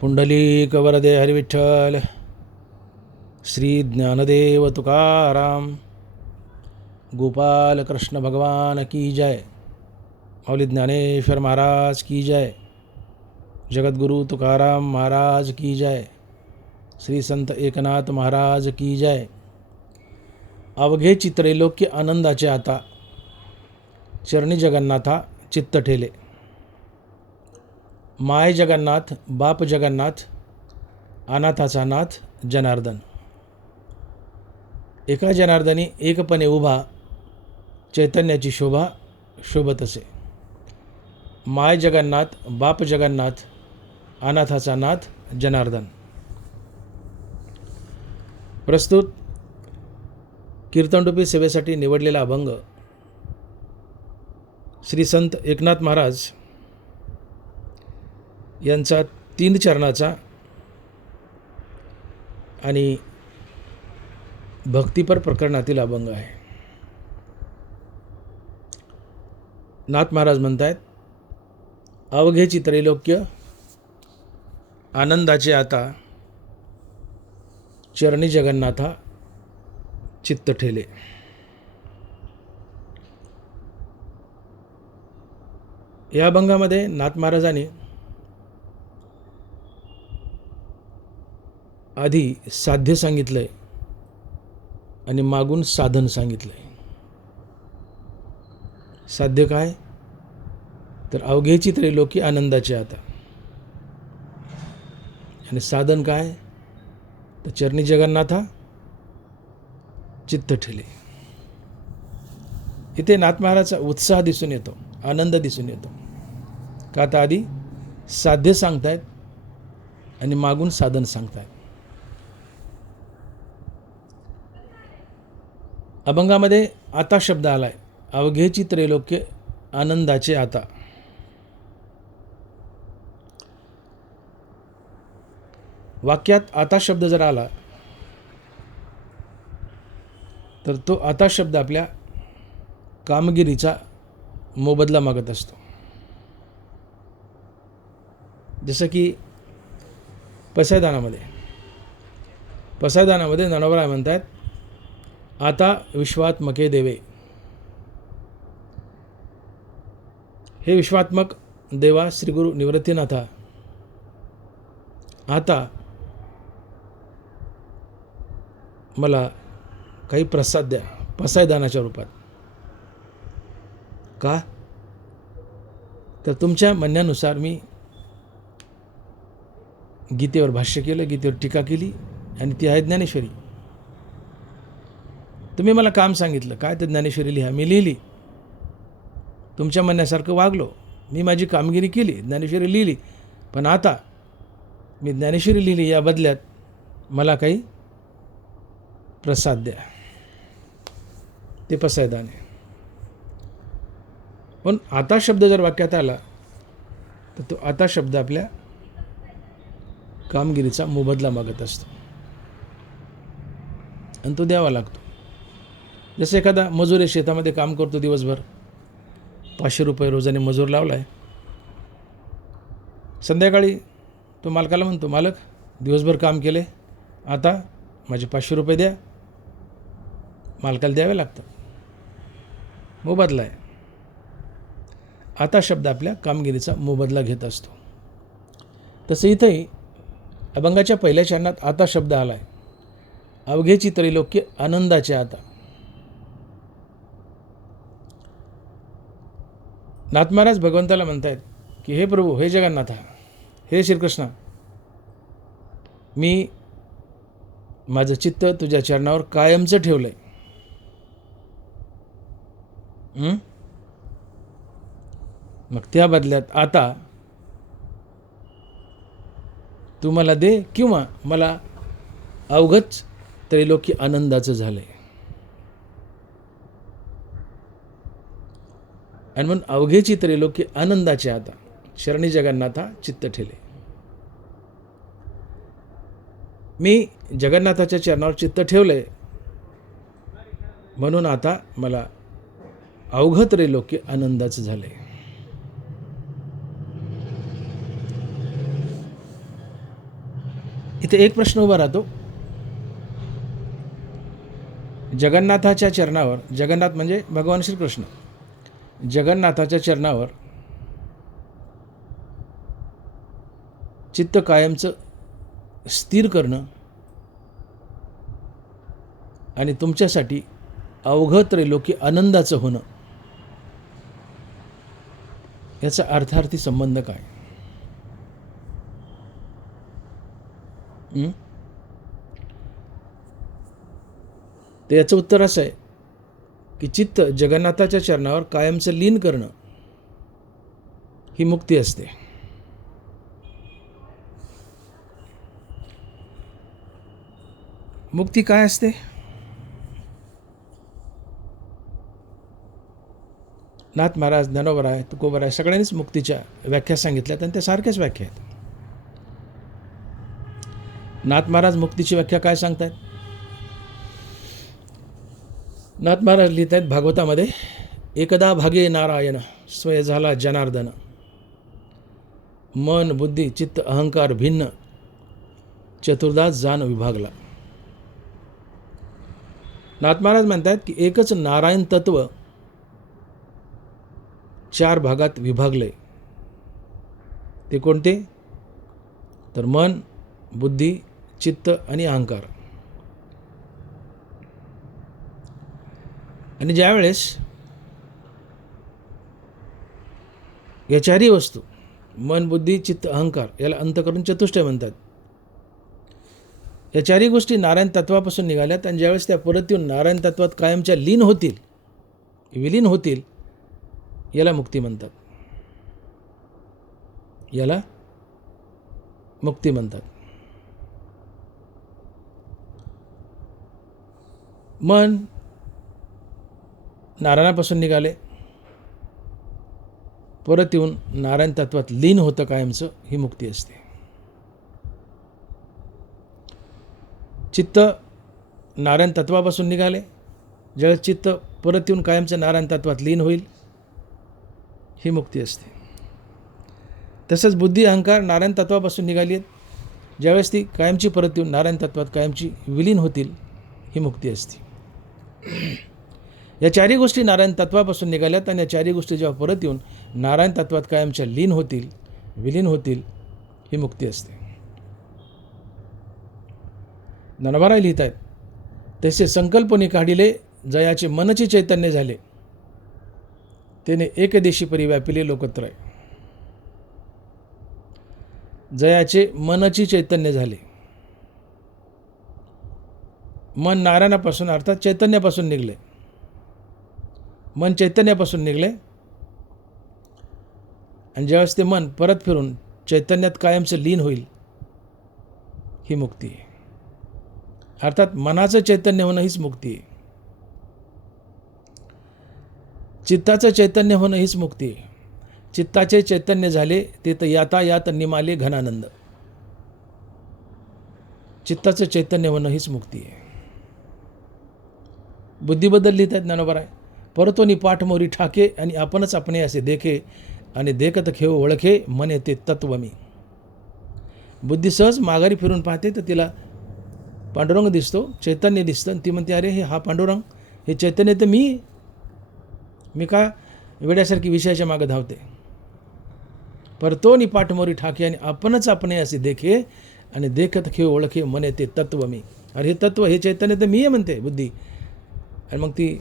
पुंडलिक वरदे हरिविठ्ठल. श्री ज्ञानदेव तुकाराम. गोपाल कृष्ण भगवान की जय. माऊली ज्ञानेश्वर महाराज की जय. जगद्गुरु तुकाराम महाराज की जय. श्री संत एकनाथ महाराज की जय. अवघे चित्रैलोक्य आनंदाचे आता, चरणी जगन्नाथा चित्त ठेले. माय जगन्नाथ बाप जगन्नाथ, अनाथाचा नाथ जनार्दन. एका जनार्दनी एकपणे उभा, चैतन्याची शोभा शोभत असे. माय जगन्नाथ बाप जगन्नाथ, अनाथाचा नाथ जनार्दन. प्रस्तुत कीर्तनरूपी सेवेसाठी निवडलेला अभंग श्री संत एकनाथ महाराज यांचा 3 चरणाचा आणि भक्तिपर प्रकरणातील अभंग आहे. नाथ महाराज म्हणतायत, अवघे चित्रैलोक्य आनंदाचे आता, चरणी जगन्नाथा चित्त ठेले. या अभंगामध्ये नाथ महाराजांनी आधी साध्य सांगितलंय आणि मागून साधन सांगितलंय. साध्य काय तर अवघे चित्रैलोक्य आनंदाचे आता, आणि साधन काय तर चरणी जगन्नाथा चित्त ठेले. इथे नाथ महाराजचा उत्साह दिसून येतो, आनंद दिसून येतो. का तर आधी साध्य सांगतायत आणि मागून साधन सांगतायत. अभंगामध्ये आता शब्द आलाय, अवघे चित्रैलोक्य आनंदाचे आता. वाक्यात आता शब्द जर आला तर तो आता शब्द आपल्या कामगिरीचा मोबदला मागत असतो. जसं की पसायदानामध्ये ज्ञानोबा म्हणतात, आता विश्वात्मके देवे. हे विश्वात्मक देवा श्री गुरु निवृत्तीनाथा, आता मला काही प्रसाद द्या पसायदानाच्या रूपात. का तर तुमच्या म्हणण्यानुसार मी गीतेवर भाष्य केलं, गीतेवर टीका केली, आणि ती आहे ज्ञानेश्वरी. तुम्ही मला काम सांगितलं काय तर ज्ञानेश्वरी लिहा, मी लिहिली. तुमच्या म्हणण्यासारखं वागलो, मी माझी कामगिरी केली, ज्ञानेश्वरी लिहिली. पण आता मी ज्ञानेश्वरी लिहिली, या बदल्यात मला काही प्रसाद द्या. ते पसायदान आहे. पण आता शब्द जर वाक्यात आला तर तो आता शब्द आपल्या कामगिरीचा मोबदला मागत असतो आणि तो द्यावा लागतो. जसं एखादा मजूर आहे, शेतामध्ये काम करतो दिवसभर, 500 रुपये रोजाने मजूर लावला आहे. संध्याकाळी तो मालकाला म्हणतो, मालक दिवसभर काम केले, आता माझे 500 रुपये द्या. मालकाला द्यावे लागतं, मोबदला आहे. आता शब्द आपल्या कामगिरीचा मोबदला घेत असतो. तसं इथंही अभंगाच्या पहिल्या चरणात आता शब्द आला आहे, अवघे चित्रैलोक्य आनंदाचे आता. नाथ महाराज भगवंताला म्हणतायत की हे प्रभू, हे जगन्नाथा, हे श्रीकृष्णा, मी माझं चित्त तुझ्या चरणावर कायमचं ठेवलं आहे. मग त्या बदल्यात आता तू मला दे, किंवा मला अवघच त्रैलोक्य आनंदाचं झालंय. आणि म्हणून अवघेची त्रैलोक्य आनंदाचे आता, शरणी जगन्नाथा चित्त ठेले. मी जगन्नाथाच्या चरणावर चित्त ठेवलंय, म्हणून आता मला अवघ त्रैलोक्य आनंदाचं झालंय. इथे एक प्रश्न उभा राहतो, जगन्नाथाच्या चरणावर, जगन्नाथ म्हणजे भगवान श्रीकृष्ण, जगन्नाथाच्या चरणावर चित्त कायमचं स्थिर करणं आणि तुमच्यासाठी अवघं त्रैलोकी आनंदाचं होणं, याचा अर्थार्थी संबंध काय? तर याचं उत्तर असं आहे की चित्त जगन्नाथाच्या चरणावर कायमचं लीन करणं ही मुक्ती असते. मुक्ती काय असते? नाथ महाराज, ज्ञानोबराय, तुकोबराय सगळ्यांनीच मुक्तीच्या व्याख्या सांगितल्यात आणि त्या सारख्याच व्याख्या आहेत. नाथ महाराज मुक्तीची व्याख्या काय सांगतायत? नाथ महाराज लिहित आहेत भागवतामध्ये, एकदा भागे नारायण स्वय झाला जनार्दन, मन बुद्धी चित्त अहंकार भिन्न, चतुर्दा जान विभागला. नाथ महाराज म्हणतात की एकच नारायण तत्व 4 भागात विभागले. ते कोणते? तर मन, बुद्धी, चित्त आणि अहंकार. आणि ज्यावेळेस या 4ही वस्तू मन, बुद्धी, चित्त, अहंकार याला अंतःकरण चतुष्टय म्हणतात, या 4ही गोष्टी नारायण तत्वापासून निघाल्यात आणि ज्यावेळेस त्या परत येऊन नारायण तत्वात कायमच्या लीन होतील, विलीन होतील, याला मुक्ती म्हणतात. याला मुक्ती म्हणतात. मन नारायणापासून निघाले, परत येऊन नारायण तत्वात लीन होतं कायमचं, ही मुक्ती असते. चित्त नारायण तत्वापासून निघाले, ज्यावेळेस चित्त परत येऊन कायमचं नारायण तत्वात लीन होईल, ही मुक्ती असते. तसंच बुद्धी अहंकार नारायण तत्वापासून निघाली आहेत, ज्यावेळेस ती कायमची परत येऊन नारायण तत्वात कायमची विलीन होतील, ही मुक्ती असते. या 4ही गोष्टी नारायण तत्वापासून निघाल्यात आणि या 4ही गोष्टी जेव्हा परत येऊन नारायण तत्वात कायमच्या लीन होतील, विलीन होतील, ही मुक्ती असते. ज्ञानोबराय लिहित आहेत, तसे संकल्पने काढिले जयाचे मनचे चैतन्य झाले, तेने एकदेशी परी व्यापिले लोकत्रय. जयाचे मनची चैतन्य झाले. मन नारायणापासून अर्थात चैतन्यापासून निघले. मन चैतन्यापासून निघले आणि ज्यावेळेस ते मन परत फिरून चैतन्यात कायमचं लीन होईल, ही मुक्ती आहे. अर्थात मनाचं चैतन्य होणं हीच मुक्ती आहे. चित्ताचं चैतन्य होणं हीच मुक्ती आहे. चित्ताचे चैतन्य झाले ते तर यातायात निमाले घनानंद. चित्ताचं चैतन्य होणं हीच मुक्ती आहे. बुद्धीबद्दल लिहित आहेत ज्ञानोबराय, परतोनी पाठ मोरी ठाके आणि आपणच आपणे असे देखे आणि देखत खेळ ओळखे मने ते तत्व मी. बुद्धी सहज माघारी फिरून पाहते तर तिला पांडुरंग दिसतो, चैतन्य दिसतं आणि ती म्हणते, अरे हे हा पांडुरंग, हे चैतन्य तर मी का वेड्यासारखी विषयाच्या मागे धावते. परतोनी पाठ मोरी ठाके आणि आपणच आपणे असे देखे आणि देखत खेळ ओळखे मने ते तत्व मी. अरे हे तत्व, हे चैतन्य तर मी आहे म्हणते बुद्धी. आणि मग ती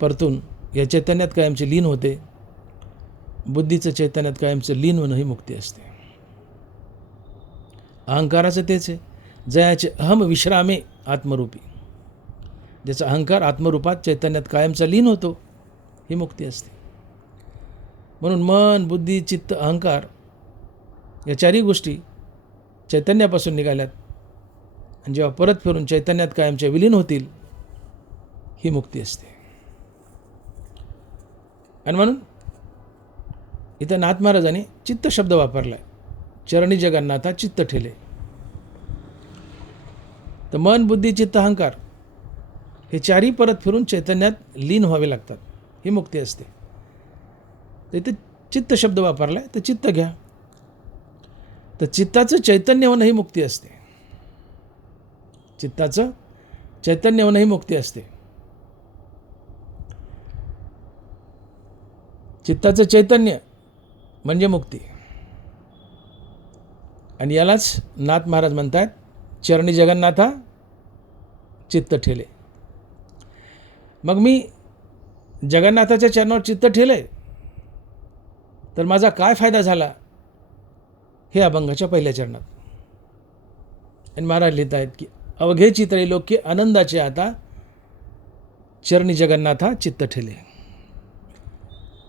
परतून या चैतन्यात कायमची लीन होते. बुद्धीचं चैतन्यात कायमचं लीन होणं ही मुक्ती असते. अहंकाराचं तेच आहे, जयाचे अहम विश्रामे आत्मरूपी. ज्याचा अहंकार आत्मरूपात चैतन्यात कायमचा लीन होतो, ही मुक्ती असते. म्हणून मन, बुद्धी, चित्त, अहंकार या 4ही गोष्टी चैतन्यापासून निघाल्यात आणि जेव्हा परत फिरून चैतन्यात कायमच्या विलीन होतील, ही मुक्ती असते. आणि म्हणून इथं नाथ महाराजांनी चित्त शब्द वापरला आहे. चरणी जगन्नाथा चित्त ठेले. तर मन, बुद्धी, चित्त, अहंकार हे 4ही परत फिरून चैतन्यात लीन व्हावे लागतात, ही मुक्ती असते. तर इथे चित्त शब्द वापरला आहे, तर चित्त घ्या. तर चित्ताचं चैतन्य होणं ही मुक्ती असते. चित्ताचं चैतन्य होणं ही मुक्ती असते. चित्ताचं चैतन्य म्हणजे मुक्ती. आणि यालाच नाथ महाराज म्हणतात, चरणी जगन्नाथा चित्त ठेले. मग मी जगन्नाथाच्या चरणावर चित्त ठेले तर माझा काय फायदा झाला, हे अभंगाच्या पहिल्या चरणात. आणि महाराज लिहित आहेत की अवघे चित्रैलोक्य आनंदाचे आता चरणी जगन्नाथा चित्त ठेले.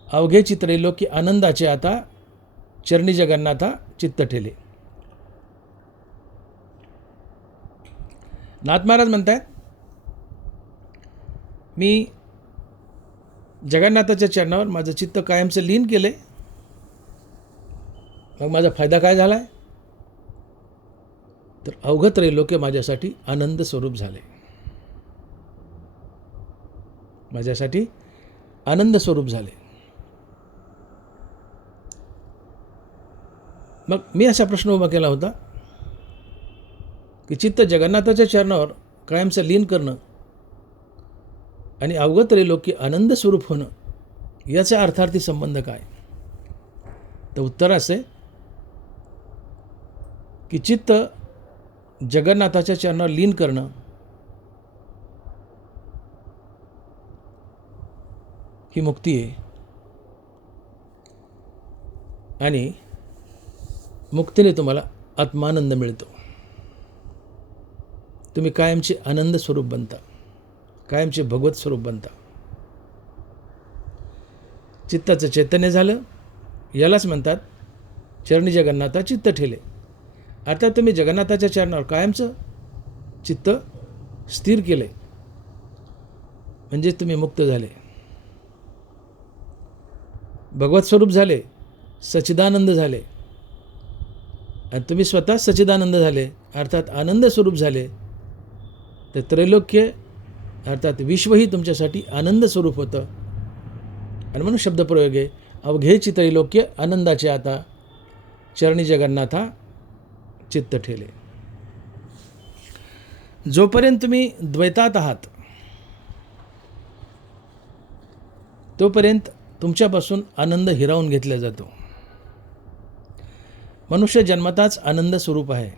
अवघे चित्रैलोक्य आनंदाचे आता चरणी जगन्नाथा चित्त ठेले. नाथ महाराज म्हणतात, मी जगन्नाथाच्या चरणावर माझं चित्त कायमचं लीन केले. मग माझा फायदा काय झाला आहे, तर अवघ त्रैलोक्य माझ्यासाठी आनंद स्वरूप झाले. माझ्यासाठी आनंद स्वरूप झाले. मग मी असा प्रश्न उभा केला होता की चित्त जगन्नाथाच्या चरणावर कायमचं लीन करणं आणि अवघ त्रैलोक्य आनंद स्वरूप होणं याचा अर्थार्थी संबंध काय. तर उत्तर असे की चित्त जगन्नाथाच्या चरणावर लीन करणं ही मुक्ती आहे. आणि मुक्तीने तुम्हाला आत्मानंद मिळतो. तुम्ही कायमचे आनंद स्वरूप बनता, कायमचे भगवत स्वरूप बनता. चित्ताचं चैतन्य झालं यालाच म्हणतात चरणी जगन्नाथा चित्त ठेले. अर्थात तुम्ही जगन्नाथाच्या चरणावर कायमचं चित्त स्थिर केले म्हणजे तुम्ही मुक्त झाले, भगवत स्वरूप झाले, सच्चिदानंद झाले. आणि तुम्ही स्वतः सच्चिदानंद झाले अर्थात आनंद स्वरूप झाले तर त्रैलोक्य अर्थात विश्वही तुमच्यासाठी आनंद स्वरूप होतं. आणि म्हणून शब्दप्रयोग आहे अवघेची त्रैलोक्य आनंदाचे आता चरणी जगन्नाथा चित्त ठेले. जोपर्यंत तुम्ही द्वैतात आहात तोपर्यंत तुमच्यापासून आनंद हिरावून घेतला जातो. मनुष्य जन्मताच आनंद स्वरूप आहे,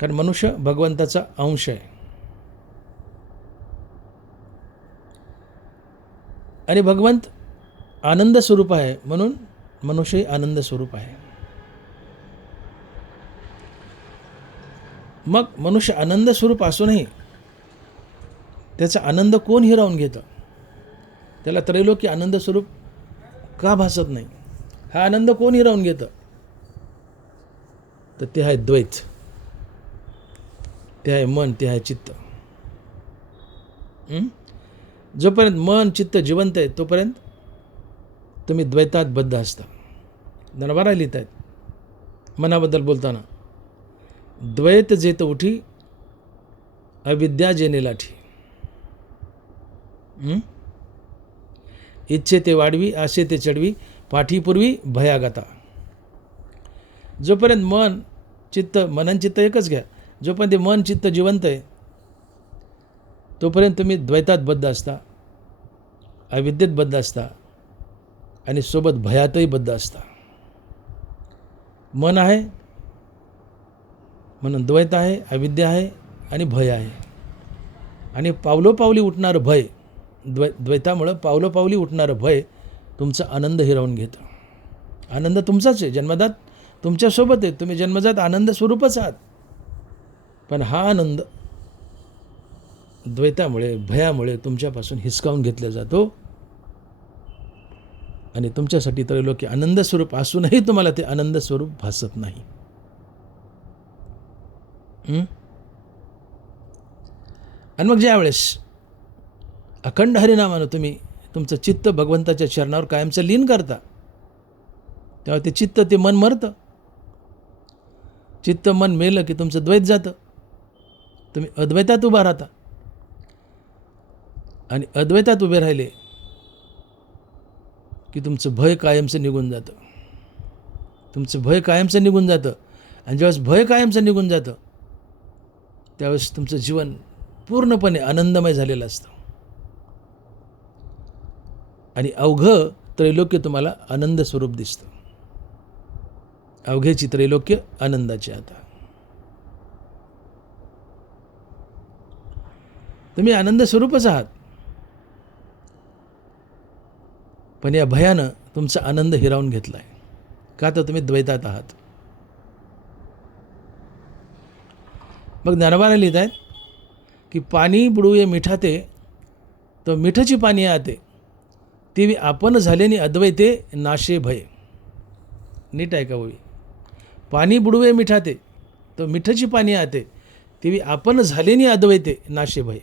कारण मनुष्य भगवंताचा अंश आहे. आणि भगवंत आनंद स्वरूप आहे म्हणून मनुष्यही आनंद स्वरूप आहे. मग मनुष्य आनंद स्वरूप असूनही त्याचा आनंद कोण हिरावून घेतं, त्याला त्रैलोक्य आनंद स्वरूप का भासत नाही, हा आनंद कोण हिरावून घेतं, तर ते आहे द्वैत, ते आहे मन, ते आहे चित्त. जोपर्यंत मन चित्त जिवंत आहे तोपर्यंत तुम्ही द्वैतात बद्ध असता. धनवारा लिहित आहेत मनाबद्दल बोलताना, द्वैत जेत उठी अविद्या जेने लाठी. इच्छे ते वाढवी आशे ते चढवी पाठीपूर्वी भयागता. जोपर्यंत मन चित्त, मनन चित्त एकच घ्या, जोपर्यंत ते मन चित्त जिवंत आहे तोपर्यंत तुम्ही द्वैतात बद्ध असता, अविद्येत बद्ध असता आणि सोबत भयातही बद्ध असता. मन आहे म्हणून द्वैत आहे, अविद्या आहे आणि भय आहे. आणि पावलोपावली उठणारं भय, द्वैतामुळं पावलोपावली उठणारं भय तुमचा आनंद हिरावून घेतं. आनंद तुमचाच आहे, जन्मजात तुमच्यासोबत आहे, तुम्ही जन्मजात आनंद स्वरूपच आहात. पण हा आनंद द्वैतामुळे भयामुळे तुमच्यापासून हिसकावून घेतला जातो आणि तुमच्यासाठी त्रैलोक्य आनंद स्वरूप असूनही तुम्हाला ते आनंद स्वरूप भासत नाही. आणि मग ज्यावेळेस अखंड हरिनामानं तुम्ही तुमचं चित्त भगवंताच्या चरणावर कायमचं लीन करता तेव्हा ते चित्त, ते मन मरतं. चित्त मन मेलं की तुमचं द्वैत जातं, तुम्ही अद्वैतात उभा राहता. आणि अद्वैतात उभे राहिले की तुमचं भय कायमचं निघून जातं, तुमचं भय कायमचं निघून जातं. आणि ज्यावेळेस भय कायमचं निघून जातं त्यावेळेस तुमचं जीवन पूर्णपणे आनंदमय झालेलं असतं आणि अवघं त्रैलोक्य तुम्हाला आनंद स्वरूप दिसतं. अवघेची त्रैलोक्य आनंदाची. आता तुम्ही आनंद स्वरूपच आहात, पण या भयानं तुमचा आनंद हिरावून घेतला आहे. का तर तुम्ही द्वैतात आहात. मग ज्ञानोबाने लिहित आहेत की पाणी बुडवूये मिठाते, तो मिठाची पाणी आते, ती आपण झालेनी अद्वैते नाशे भय. नीट आहे का होई? पाणी बुडवे मिठाते, तो मिठाची पाणी आते, ती आपण झालेनी अद्वैते नाशे भय.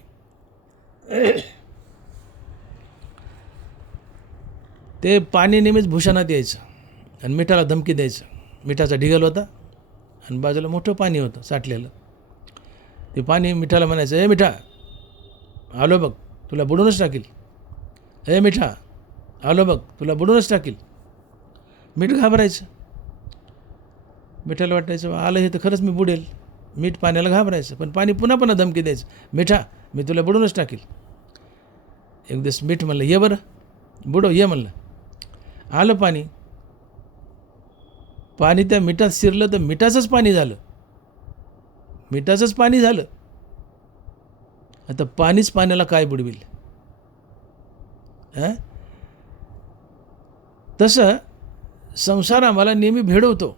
ते पाणी नेहमीच भूषणात यायचं आणि मिठाला धमकी द्यायचं. मिठाचा ढिगल होता आणि बाजूला मोठं पाणी होतं साठलेलं. ते पाणी मिठाला म्हणायचं, ए मिठा आलो बघ, तुला बुडूनच टाकील. ए मिठा आलो बघ, तुला बुडूनच टाकील. मीठ घाबरायचं. मिठाला वाटायचं आलं हे तर खरंच मी बुडेल. मीठ पाण्याला घाबरायचं, पण पाणी पुन्हा पुन्हा धमकी द्यायचं, मिठा मी तुला बुडूनच टाकील. एक दिवस मीठ म्हणलं, ये बरं बुडव, ये म्हणलं. आलं पाणी. पाणी त्या मिठात शिरलं तर मिठाचंच पाणी झालं. मिठाचंच पाणी झालं. आता पाणीच पाण्याला काय बुडविल? तसं संसार आम्हाला नेहमी भेडवतो.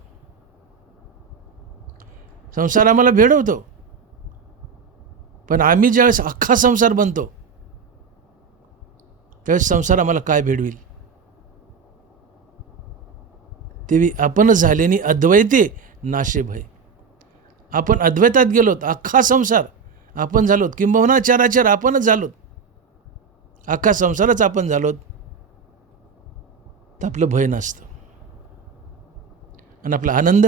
संसार आम्हाला भेडवतो, पण आम्ही ज्यावेळेस अख्खा संसार बनतो त्यावेळेस संसार आम्हाला काय भेडविल? तेवी आपण झालेनी अद्वैते नाशे भय. आपण अद्वैतात गेलोत, अख्खा संसार आपण झालोत, किंबहुना चराचर आपणच झालोत, अख्खा संसारच आपण झालोत, तर आपलं भय नसतं आणि आपला आनंद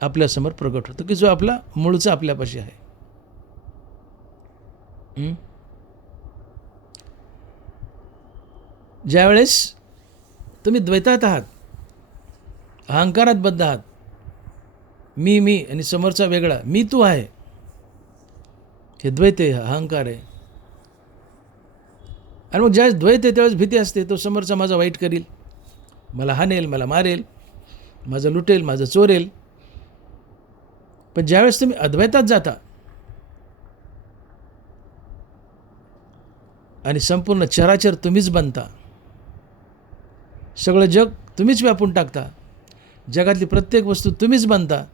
आपल्यासमोर प्रगट होतो की जो आपला मूळचा आपल्यापाशी आहे. ज्यावेळेस तुम्ही द्वैतात आहात, अहंकारात बद्ध आहात, मी आणि समोरचा वेगळा, मी तू आहे, हे द्वैत आहे, अहंकार आहे. आणि मग ज्यावेळेस द्वैत आहे त्यावेळेस भीती असते, तो समोरचा माझा वाईट करील, मला हाणेल, मला मारेल, माझं लुटेल, माझं चोरेल. पण ज्यावेळेस तुम्ही अद्वैतात जाता आणि संपूर्ण चराचर तुम्हीच बनता, सगळं जग तुम्हीच व्यापून टाकता, जगातली प्रत्येक वस्तू तुम्हीच बनता,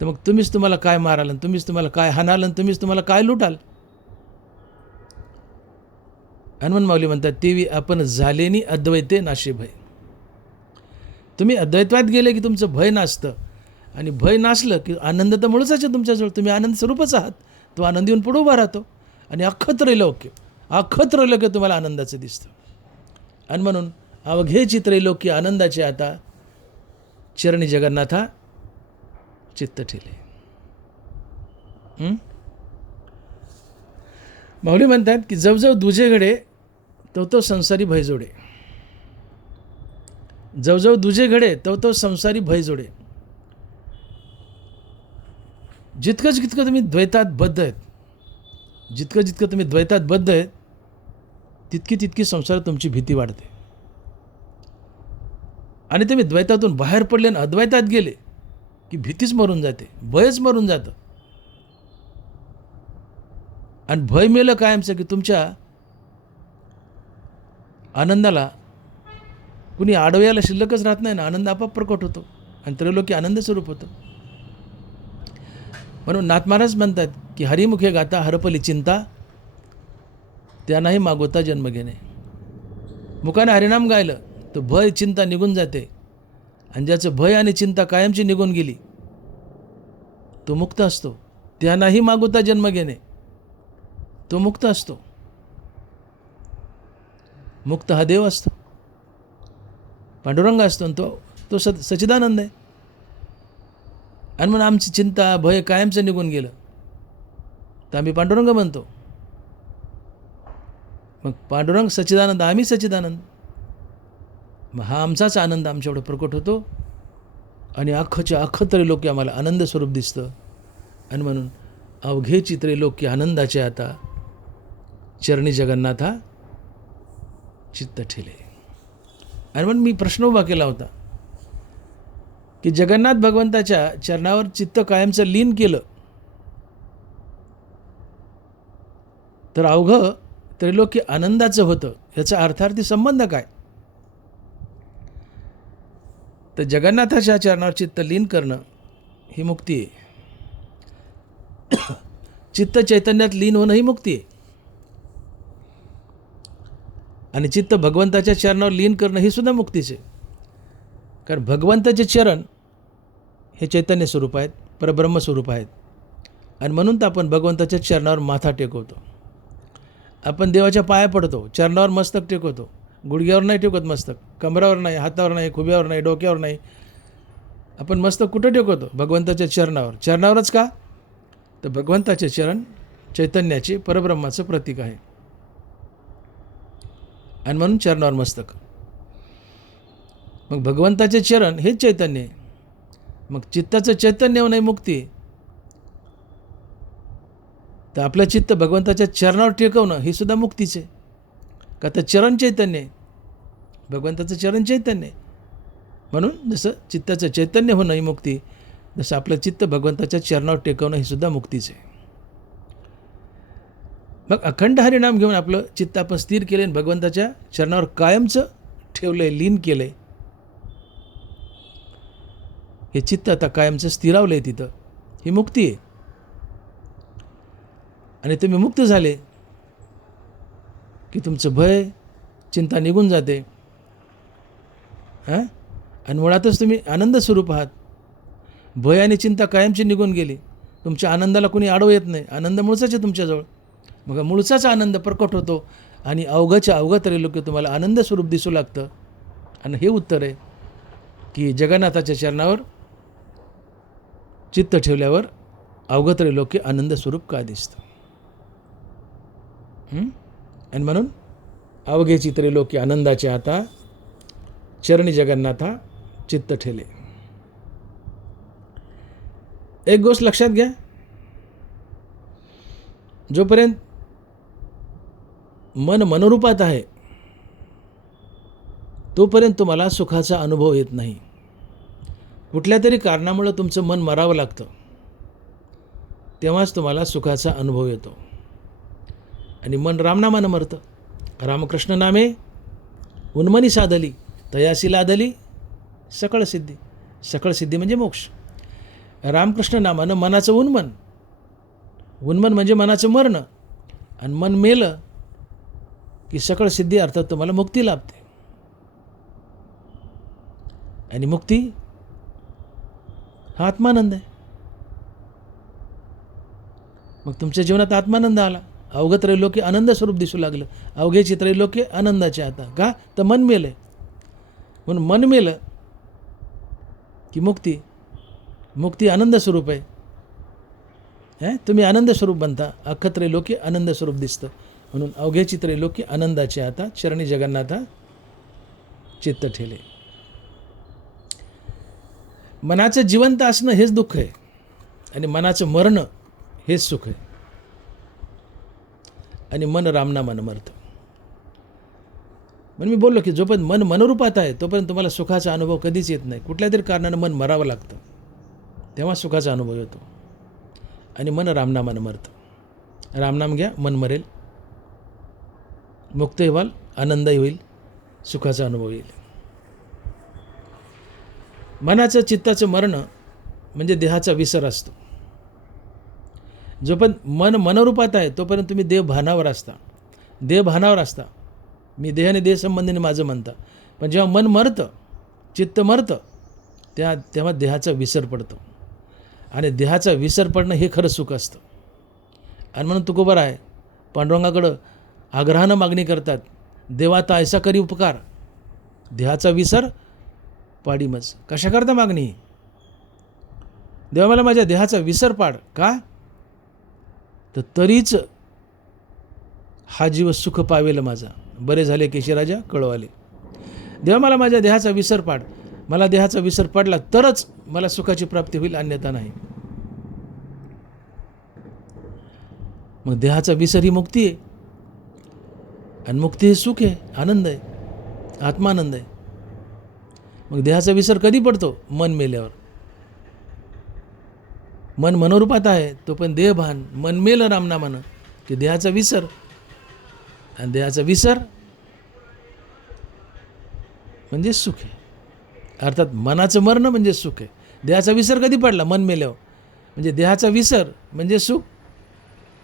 तर मग तुम्हीच तुम्हाला काय माराल, तुम्हीच तुम्हाला काय हाणाल, तुम्हीच तुम्हाला काय लुटाल. हनुमान माऊली म्हणतात, तेवी आपण झालेनी अद्वैते नाशे भय. तुम्ही अद्वैतवात गेले की तुमचं भय नासतं, आणि भय नासलं की आनंद तर मुळच आहे तुमच्याजवळ. तुम्ही आनंद स्वरूपच आहात. तो आनंद येऊन पुढे उभा राहतो आणि अख्खं त्रैलोक्य तुम्हाला आनंदाचं दिसतं. आणि म्हणून अवघेची त्रैलोक्य आनंदाचे आता चरणी जगन्नाथा चित्त ठेले. माऊली म्हणतात की जवजव दुजे घडे तो संसारी भय जोडे. जवजव दुजे घडे तो संसारी भय जोडे. जितकं तुम्ही द्वैतात बद्ध आहेत, जितकं तुम्ही द्वैतात बद्ध आहेत, तितकी संसारात तुमची भीती वाढते. आणि तुम्ही द्वैतातून बाहेर पडले आणि अद्वैतात गेले की भीतीच मरून जाते, भयच मरून जातं. आणि भय मेलं कायमचं की तुमच्या आनंदाला कुणी आडव्याला शिल्लकच राहत नाही ना. आनंद आपोआप प्रकट होतो आणि त्रैलोकी आनंद स्वरूप होतं. म्हणून नाथ महाराज म्हणतात की हरिमुखे गाता हरपली चिंता, त्यांनाही मागोता जन्म घेणे. मुखाने हरिनाम गायलं तर भय चिंता निघून जाते, आणि ज्याचं भय आणि चिंता कायमची निघून गेली तो मुक्त असतो. त्यांनाही मागोता जन्म घेणे, तो मुक्त असतो. मुक्त हा देव असतो, पांडुरंग असतो, आणि तो सच्चिदानंद आहे. आणि म्हणून आमची चिंता भय कायमचं निघून गेलं तर आम्ही पांडुरंग म्हणतो. मग पांडुरंग सच्चिदानंद, आम्ही सच्चिदानंद. मग हा आमचाच आनंद आमच्याकडे प्रकट होतो आणि अख्खं त्रैलोक्य आम्हाला आनंद स्वरूप दिसतं. आणि म्हणून अवघे चित्रे लोकी आनंदाचे आता चरणी जगन्नाथा चित्त ठेले. आणि म्हणून मी प्रश्न उभा केला होता की जगन्नाथ भगवंताच्या चरणावर चित्त कायमचं लीन केलं तर अवघं त्रैलोक्य आनंदाचं होतं. याचा अर्थार्थी संबंध काय? तर जगन्नाथाच्या चरणावर चित्त लीन करणं ही मुक्ती आहे. चित्त चैतन्यात लीन होणं ही मुक्ती आहे. आणि चित्त भगवंताच्या चरणावर लीन करणं ही सुद्धा मुक्तीच आहे. कारण भगवंताचे चरण हे चैतन्य स्वरूप आहेत, परब्रह्म स्वरूप आहेत. आणि म्हणून तर आपण भगवंताच्या चरणावर माथा टेकवतो. आपण देवाच्या पाया पडतो, चरणावर मस्तक टेकवतो. गुडघ्यावर नाही टेकवत मस्तक, कमरावर नाही, हातावर नाही, खुब्यावर नाही, डोक्यावर नाही. आपण मस्तक कुठं टेकवतो? भगवंताच्या चरणावर. चरणावरच का? तर भगवंताचे चरण चैतन्याचे परब्रह्माचं प्रतीक आहे. आणि म्हणून चरणावर मस्तक. मग भगवंताचे चरण हेच चैतन्य आहे. मग चित्ताचं चैतन्य होणं मुक्ती. तर आपलं चित्त भगवंताच्या चरणावर टेकवणं ही सुद्धा मुक्तीच आहे. का तर चरण चैतन्य आहे, भगवंताचं चरण चैतन्य आहे. म्हणून जसं चित्ताचं चैतन्य होणं ही मुक्ती, जसं आपलं चित्त भगवंताच्या चरणावर टेकवणं ही सुद्धा मुक्तीच आहे. मग अखंड हरिनाम घेऊन आपलं चित्त आपण स्थिर केले आणि भगवंताच्या चरणावर कायमचं ठेवलंय, लीन केलंय. हे चित्त आता कायमचं स्थिरावलंय तिथं, ही मुक्ती आहे. आणि तुम्ही मुक्त झाले की तुमचं भय चिंता निघून जाते. आणि मुळातच तुम्ही आनंद स्वरूप आहात. भय आणि चिंता कायमची निघून गेली. तुमच्या आनंदाला कोणी आडवं येत नाही. आनंद मूळचाच आहे तुमच्याजवळ. मग मूळचाच आनंद प्रकट होतो आणि अवघाच्या अवघा त्रैलोक्य तुम्हाला आनंद स्वरूप दिसू लागतं. आणि हे उत्तर आहे की जगन्नाथाच्या चरणावर चित्त ठेवल्यावर अवघं त्रैलोक्य आनंद स्वरूप का दिसतं. आणि म्हणून अवघे त्रैलोक्य आनंदाचे आता चरणी जगन्नाथा चित्त ठेले. एक गोष्ट लक्षात घ्या, जोपर्यंत मन मनोरूपात आहे तोपर्यंत तुम्हाला सुखाचा अनुभव येत नाही. कुठल्या तरी कारणामुळे तुमचं मन मरावं लागतं, तेव्हाच तुम्हाला सुखाचा अनुभव येतो. आणि मन रामनामानं मरतं. रामकृष्ण नामे उन्मनी साधली तयासी लादली सकळ सिद्धी. सकळ सिद्धी म्हणजे मोक्ष. रामकृष्ण नामानं मनाचं उन्मन, उन्मन म्हणजे मनाचं मरणं. आणि मन मेलं की सकळ सिद्धी अर्थात तुम्हाला मुक्ती लाभते. आणि मुक्ती हा आत्मानंद आहे. मग तुमच्या जीवनात आत्मानंद आला, अवघं त्रैलोक्य आनंद स्वरूप दिसू लागलं. अवघे त्रैलोक्य आनंदाचे आता का? तर मन मेलं. म्हणून मन मेलं की मुक्ती, मुक्ती आनंद स्वरूप आहे. तुम्ही आनंद स्वरूप बनता, अख्खं त्रैलोक्य आनंद स्वरूप दिसतं. म्हणून अवघे त्रैलोक्य आनंदाचे आता चरणी जगन्नाथा चित्त ठेले. मनाचं जिवंत असणं हेच दुःख आहे आणि मनाचं मरणं हेच सुख आहे. आणि मन रामनामानं मरतं. म्हणून मी बोललो की जोपर्यंत मन मनोरूपात आहे तोपर्यंत तुम्हाला सुखाचा अनुभव कधीच येत नाही. कुठल्या तरी कारणानं मन मरावं लागतं, तेव्हा सुखाचा अनुभव येतो. आणि मन रामनामानं मरतं. रामनाम घ्या, मन मरेल, मुक्तही व्हाल, आनंदही होईल, सुखाचा अनुभव येईल. मनाचं चित्ताचं मरणं म्हणजे देहाचा विसर असतो. जोपर्यंत मन मनोरूपात आहे तोपर्यंत तुम्ही देवभानावर असता, देवभानावर असता. मी देहाने देहसंबंधीने माझं म्हणता. पण जेव्हा मन मरतं, चित्त मरतं, तेव्हा देहाचा विसर पडतो. आणि देहाचा विसर पडणं हे खरं सुख असतं. आणि म्हणून तुकोबार आहे पांडुरंगाकडं आग्रहानं मागणी करतात, देवाता ऐसा करी उपकार, देहाचा विसर पाडीमच. कशाकरता मागणी? देवा मला माझ्या देहाचा विसर पाड. का? तर तरीच हा जीव सुख पावेल माझा. बरे झाले केशीराजा कळवाले. देवा मला माझ्या देहाचा विसर पाड. मला देहाचा विसर पडला तरच मला सुखाची प्राप्ती होईल, अन्यथा नाही. मग देहाचा विसर ही मुक्ती आहे, आणि मुक्ती हे सुख आहे, आनंद आहे, आत्मानंद आहे. मग देहाचा विसर कधी पडतो? मन मेल्यावर. मन मनोरूपात आहे, तो पण देहभान. मन मेलं रामनामानं की देहाचा विसर, आणि देहाचा विसर म्हणजे सुख आहे. अर्थात मनाचं मरण म्हणजे सुख आहे. देहाचा विसर कधी पडला? मन मेल्यावर. म्हणजे देहाचा विसर म्हणजे सुख,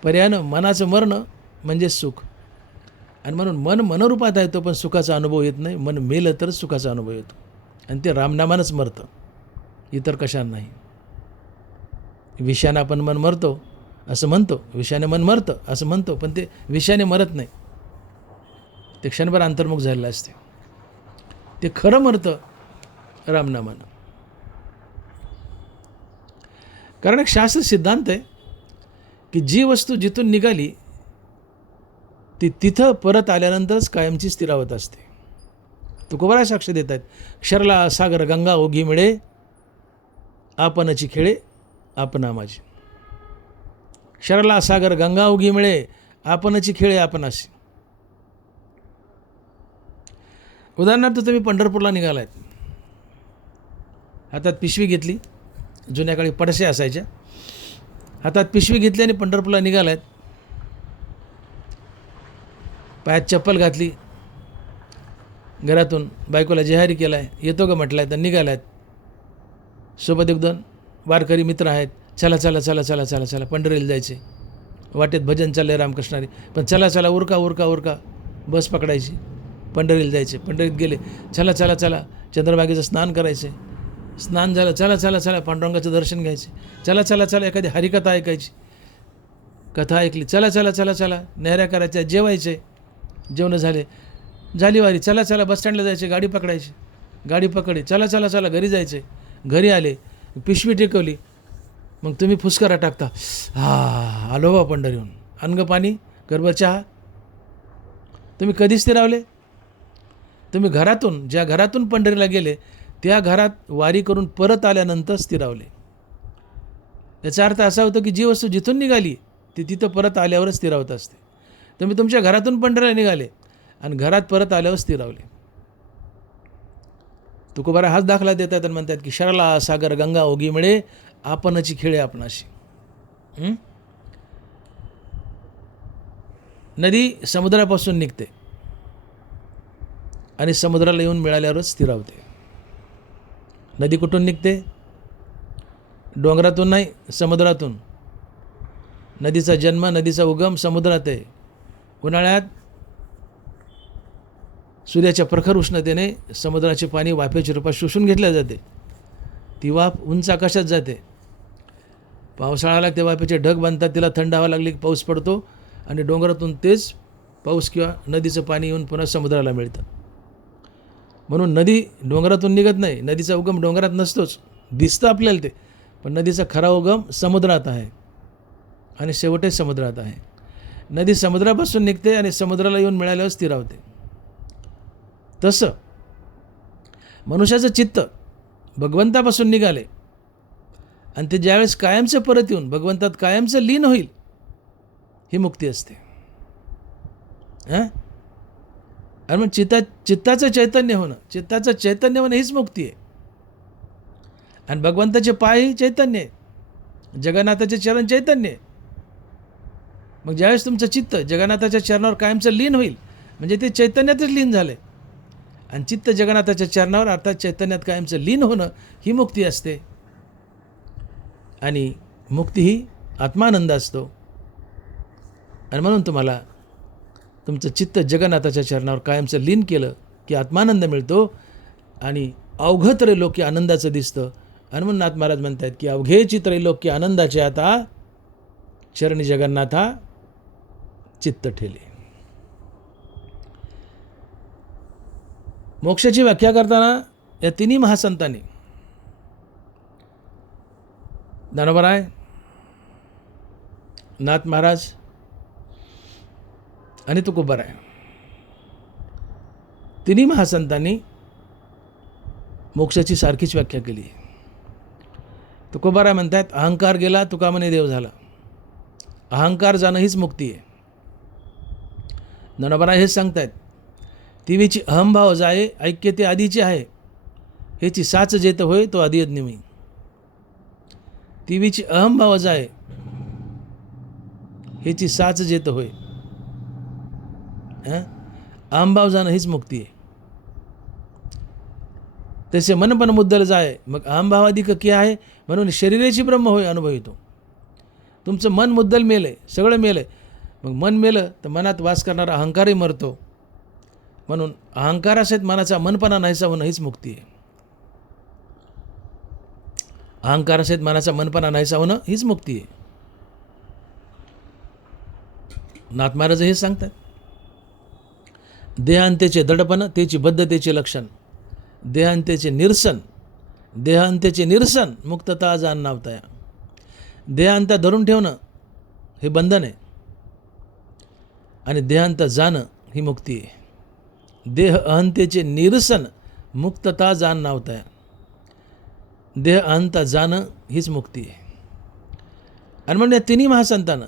पर्यायानं मनाचं मरण म्हणजे सुख. आणि म्हणून मन मनोरूपात आहे, तो पण सुखाचा अनुभव येत नाही. मन मेलं तर सुखाचा अनुभव येतो, आणि ते रामनामानंच मरतं, इतर कशानं नाही. विषयानं आपण मन मरतो असं म्हणतो, विषयाने मन मरतं असं म्हणतो, पण ते विषयाने मरत नाही. ते क्षणभर अंतर्मुख झालेलं असते. ते खरं मरतं रामनामानं. कारण एक शास्त्र सिद्धांत आहे की जी वस्तू जिथून निघाली ती तिथं परत आल्यानंतरच कायमची स्थिरावत असते. तुकोबाराय साक्ष देत आहेत. क्षरला सागर गंगा ओघी मिळे, आपणची खेळे आपणा माझी. क्षरला सागर गंगा ओघी मिळे, आपणची खेळे आपणाशी. उदाहरणार्थ तुम्ही पंढरपूरला निघालायत, हातात पिशवी घेतली, जुन्या काळी पडसे असायच्या, हातात पिशवी घेतली आणि पंढरपूरला निघालायत. पायात चप्पल घातली, घरातून बायकोला जेहारी केला आहे, येतो का म्हटलं आहे, तर निघालायत. सोबत एक दोन वारकरी मित्र आहेत, चला चला चला चला चला चला पंढरीला जायचे. वाटेत भजन चालले रामकृष्णारी, पण चला चला उरका उरका उरका, बस पकडायची, पंढरीला जायचे. पंढरीत गेले, चला चला चला चंद्रभागेचं स्नान करायचे. स्नान झालं, चला चला चला पांडुरंगाचं दर्शन घ्यायचे. चला चला चला एखादी हरिकथा ऐकायची, कथा ऐकली, चला चला चला चला नेहऱ्या करायच्या, जेवायचे. जेवणं झाली वारी, चला चला बस स्टँडला जायचे, गाडी पकडायची, गाडी पकडली, चला चला चला घरी जायचे. घरी आले, पिशवी टेकवली, मग तुम्ही फुसकारा टाकता, आलो बा पंढरीहून, अन्न पाणी गर्भ चहा. तुम्ही कधी स्थिरावले? तुम्ही घरातून, ज्या घरातून पंढरीला गेले त्या घरात वारी करून परत आल्यानंतर स्थिरावले. याचा अर्थ असा होतो की जी वस्तू जिथून निघाली ती तिथं परत आल्यावरच स्थिरावत असते. तुम्ही तुमच्या घरातून पंढरीला निघाले आणि घरात परत आल्यावर स्थिरावले. तुकोबारा हाच दाखला देतात आणि म्हणतात की क्षरला सागर गंगा ओघी मिळे, आपणची खेळे आपणाशी. नदी समुद्रापासून निघते आणि समुद्राला येऊन मिळाल्यावरच स्थिरावते. नदी कुठून निघते? डोंगरातून नाही, समुद्रातून. नदीचा जन्म, नदीचा उगम समुद्रात आहे. उन्हाळ्यात सूर्याच्या प्रखर उष्णतेने समुद्राचे पाणी वाफेच्या रूपात शोषून घेतले जाते. ती वाफ उंच आकाशात जाते. पावसाळ्याला ते वाफेचे ढग बनतात, तिला थंड हवा लागली की पाऊस पडतो आणि डोंगरातून तेच पाऊस किंवा नदीचं पाणी येऊन पुन्हा समुद्राला मिळतं. म्हणून नदी डोंगरातून निघत नाही, नदीचा उगम डोंगरात नसतोच. दिसतं आपल्याला ते, पण नदीचा खरा उगम समुद्रात आहे आणि शेवटही समुद्रात आहे. नदी समुद्रापासून निघते आणि समुद्राला येऊन मिळाल्यावर स्थिरावते. तसं मनुष्याचं चित्त भगवंतापासून निघाले आणि ते ज्यावेळेस कायमचं परत येऊन भगवंतात कायमचं लीन होईल, ही मुक्ती असते. आणि मग चित्ताचं चैतन्य होणं हीच मुक्ती आहे. आणि भगवंताचे पायही चैतन्य आहे, जगन्नाथाचे चरण चैतन्य आहे. मग ज्यावेळेस तुमचं चित्त जगन्नाथाच्या चरणावर कायमचं लीन होईल, म्हणजे ते चैतन्यातच लीन झाले. आणि चित्त जगन्नाथाच्या चरणावर अर्थात चैतन्यात कायमचं लीन होणं ही मुक्ती असते. आणि मुक्ती ही आत्मानंद असतो. आणि म्हणून तुम्हाला तुमचं चित्त जगन्नाथाच्या चरणावर कायमचं लीन केलं की आत्मानंद मिळतो आणि अवघं त्रैलोक्य आनंदाचं दिसतं. आणि म्हणून नाथ महाराज म्हणतात की अवघेची त्रैलोक्य आनंदाचे आता, चरणी जगन्नाथा चित्त ठेले. मोक्षाची व्याख्या करताना या तिन्ही महासंतांनी, ज्ञानोबराय, नाथ महाराज आणि तुकोबाराय, तिन्ही महासंतांनी मोक्षाची सारखीच व्याख्या केली आहे. तुकोबाराय म्हणतात अहंकार गेला तुका म्हणे देव झाला. अहंकार जाणं हीच मुक्ती आहे. ज्ञानोबा हेच सांगतायत, तिवीची अहंभाव जाये ऐक्य ते आधीचे आहे, हेची साच जेत होय तो आधी निमी. तिवीची अहंभाव जाये हेची साच जेत होय. अहंभाव जाणं हीच मुक्ती आहे. तसे मन पण मुद्दल जाय मग अहंभाव अधिक किया आहे, म्हणून शरीराची ब्रह्म होय अनुभवितो. तुमचं मन मुद्दल मेलं, सगळं मेलं. मग मन मेलं तर मनात वास करणारा अहंकारही मरतो. म्हणून अहंकारासहित मनाचा मनपणा नाहीसा होणं हीच मुक्ती आहे. अहंकारासहित मनाचा मनपणा नाहीसा होणं हीच मुक्ती आहे. नाथ महाराज हे सांगतात, देहांतेचे दडपण तेची बद्धतेचे लक्षण, देहांतेचे निरसन, देहांतेचे निरसन मुक्तता जाण नावताया. देहांत धरून ठेवणं हे बंधन आहे आणि देहांत जाणं ही मुक्ती आहे. देह अहंतेचे निरसन मुक्तता जाण नावताया. देह अहंत जाणं हीच मुक्ती आहे. आणि म्हणून या तिन्ही महासंतानं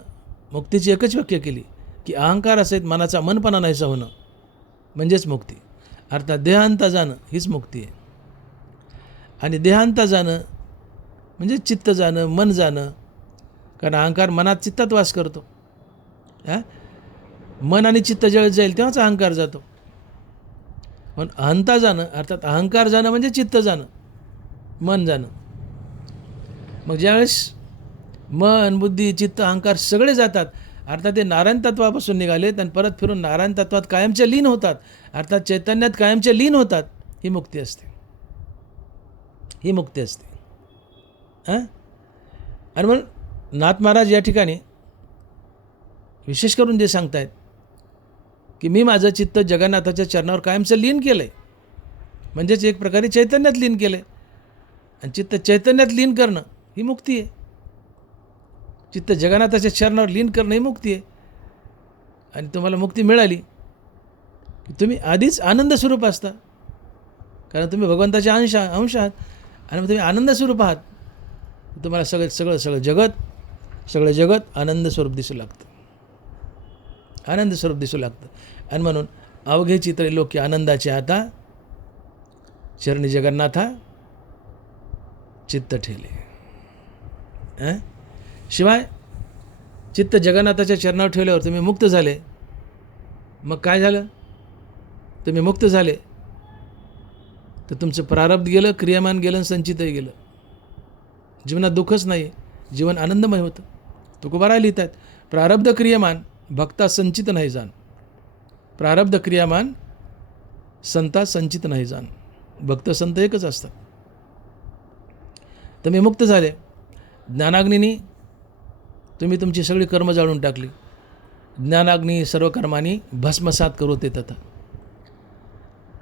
मुक्तीची एकच व्याख्या केली की अहंकारासहित मनाचा मनपणा नाहीसा होणं म्हणजेच मुक्ती. अर्थात देहांत जाणं हीच मुक्ती आहे. आणि देहांत जाणं म्हणजे चित्त जाणं, मन जाणं. कारण अहंकार मनात चित्तात वास करतो. मन आणि चित्त जेव्हा जाईल तेव्हाच अहंकार जातो. पण अहंता जाणं अर्थात अहंकार जाणं म्हणजे चित्त जाणं, मन जाणं. मग ज्यावेळेस मन, बुद्धी, चित्त, अहंकार सगळे जातात, अर्थात ते नारायण तत्वापासून निघालेत आणि परत फिरून नारायण तत्वात कायमचे लीन होतात, अर्थात चैतन्यात कायमचे लीन होतात. ही मुक्ती असते, ही मुक्ती असते. आणि मग नाथ महाराज या ठिकाणी विशेष करून जे सांगतायत की मी माझं चित्त जगन्नाथाच्या चरणावर कायमचं लीन केलं आहे, म्हणजेच एक प्रकारे चैतन्यात लीन केलं आहे. आणि चित्त चैतन्यात लीन करणं ही मुक्ती आहे. चित्त जगन्नाथाच्या चरणावर लीन करणं ही मुक्ती आहे. आणि तुम्हाला मुक्ती मिळाली की तुम्ही आधीच आनंद स्वरूप असता, कारण तुम्ही भगवंताचे अंश आहात. आणि मग तुम्ही आनंद स्वरूप आहात, तुम्हाला सगळं जगत आनंद स्वरूप दिसू लागतं, आनंद स्वरूप दिसू लागतं. आणि म्हणून अवघे चित्रलोकी आनंदाचे आता चरणी जगन्नाथा चित्त ठेवले. शिवाय चित्त जगन्नाथाच्या चरणावर ठेवल्यावर तुम्ही मुक्त झाले. मग काय झालं? तुम्ही मुक्त झाले तर तुमचं प्रारब्ध गेलं, क्रियामान गेलं आणि संचितही गेलं. जीवनात दुःखच नाही, जीवन आनंदमय होतं. तुकोबाराय लिहितात, प्रारब्ध क्रियमान भक्ता संचित नाही जाण. प्रारब्ध क्रियामान संता संचित नाही जाण. भक्त संत एकच असतात. तुम्ही मुक्त झाले. ज्ञानाग्नीनी तुम्ही तुमची सगळी कर्म जाळून टाकली. ज्ञानाग्नी सर्व कर्मांनी भस्मसात करू ते तथा.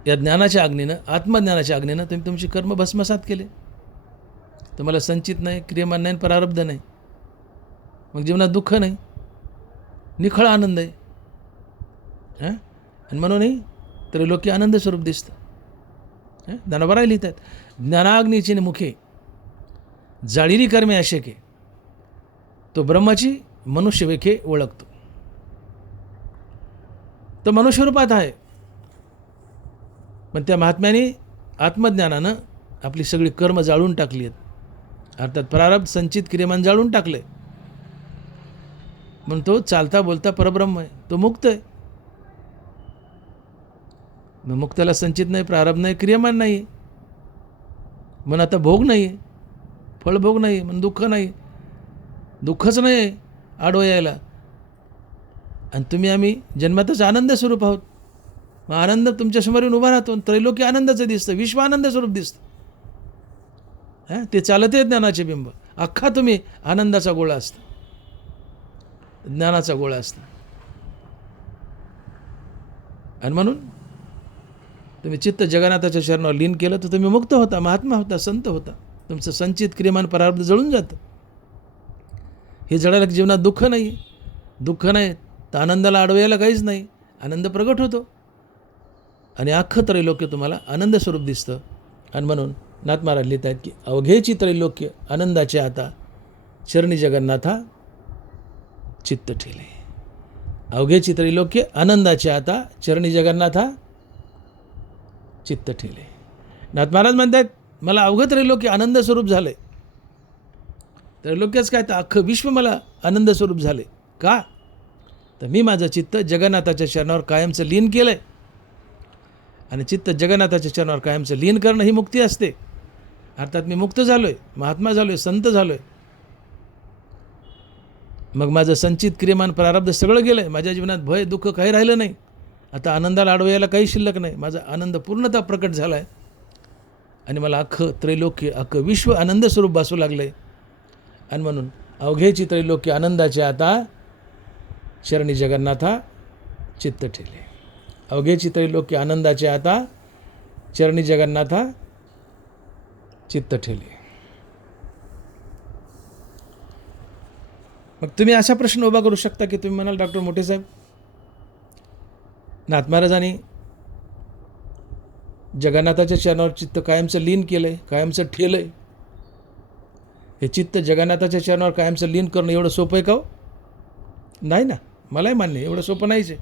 या ज्ञानाच्या अग्नीनं, आत्मज्ञानाच्या अग्नीनं तुम्ही तुमची कर्म भस्मसात केले. तुम्हाला संचित नाही, क्रियमान नाही, प्रारब्ध नाही. मग जीवनात दुःख नाही, निखळ आनंद आहे. आणि म्हणूनही त्रैलोकी आनंद स्वरूप दिसतं. ज्ञानोबा लिहितात, ज्ञानाग्नीची मुखे जाळीरी कर्मे अशेके, तो ब्रह्माची मनुष्य वेखे ओळखतो. तो मनुष्यरूपात आहे, पण त्या महात्म्याने आत्मज्ञानानं आपली सगळी कर्म जाळून टाकली आहेत. अर्थात प्रारब्ध संचित क्रियमान जाळून टाकले, म्हणून तो चालता बोलता परब्रह्म आहे. तो मुक्त आहे. मग मुक्ताला संचित नाही, प्रारब्ध नाही, क्रियमान नाही. म्हणून आता भोग नाही आहे, फळभोग नाही, म्हणून दुःख नाही, दुःखच नाही आहे आडवं यायला. आणि तुम्ही आम्ही जन्मातच आनंद स्वरूप आहोत. मग आनंद तुमच्यासमोर येऊन उभा राहतो. त्रैलोकी आनंदाचं दिसतं, विश्व आनंद स्वरूप दिसतं. ते चालत आहे ज्ञानाचे बिंब. अख्खा तुम्ही आनंदाचा गोळा असता, ज्ञानाचा गोळा असता. आणि म्हणून तुम्ही चित्त जगन्नाथाच्या चरणावर लीन केलं तर तुम्ही मुक्त होता, महात्मा होता, संत होता. तुमचं संचित क्रियमान प्रारब्ध जळून जातं. हे जळायला जीवनात दुःख नाही, दुःख नाही तर आनंदाला अडवायला काहीच नाही. आनंद प्रगट होतो आणि अख्खं त्रैलोक्य तुम्हाला आनंद स्वरूप दिसतं. आणि म्हणून नाथ महाराज लिहित आहेत की अवघेची त्रैलोक्य आनंदाचे आता चरणी जगन्नाथा चित्त ठेले. अवघेची त्रैलोक्य आनंदाचे आता चरणी जगन्नाथा चित्त ठेले. नाथ महाराज म्हणतात मला अवघं त्रैलोक्य आनंद स्वरूप झाले. त्रैलोक्यच काय तर अख्खं विश्व मला आनंद स्वरूप झाले. का तर मी माझं चित्त जगन्नाथाच्या चरणावर कायमचं लीन केलं आहे. आणि चित्त जगन्नाथाच्या चरणावर कायमचं लीन करणं ही मुक्ती असते. अर्थात मी मुक्त झालो आहे, महात्मा झालो आहे, संत झालो आहे. मग माझं संचित क्रियमान प्रारब्ध सगळं गेलं आहे. माझ्या जीवनात भय दुःख काही राहिलं नाही. आता आनंदाला अडवायला काही शिल्लक नाही. माझा आनंद पूर्णतः प्रकट झाला आहे. आणि मला अख्खं त्रैलोक्य अख्खं विश्व आनंद स्वरूप भासू लागलं आहे. आणि म्हणून अवघेची त्रैलोक्य आनंदाचे आता चरणी जगन्नाथा चित्त ठेले. अवघेची त्रैलोक्य आनंदाचे आता चरणी जगन्नाथा चित्त ठेले. मग तुम्ही असा प्रश्न उभा करू शकता की तुम्ही म्हणाल डॉक्टर मोठे साहेब, नाथ महाराजांनी जगन्नाथाच्या चरणावर चित्त कायमचं लीन केलं आहे, कायमचं ठेलं आहे. हे चित्त जगन्नाथाच्या चरणावर कायमचं लीन करणं एवढं सोपं आहे का हो? नाही ना, मलाही मान्य आहे, एवढं सोपं नाहीच आहे.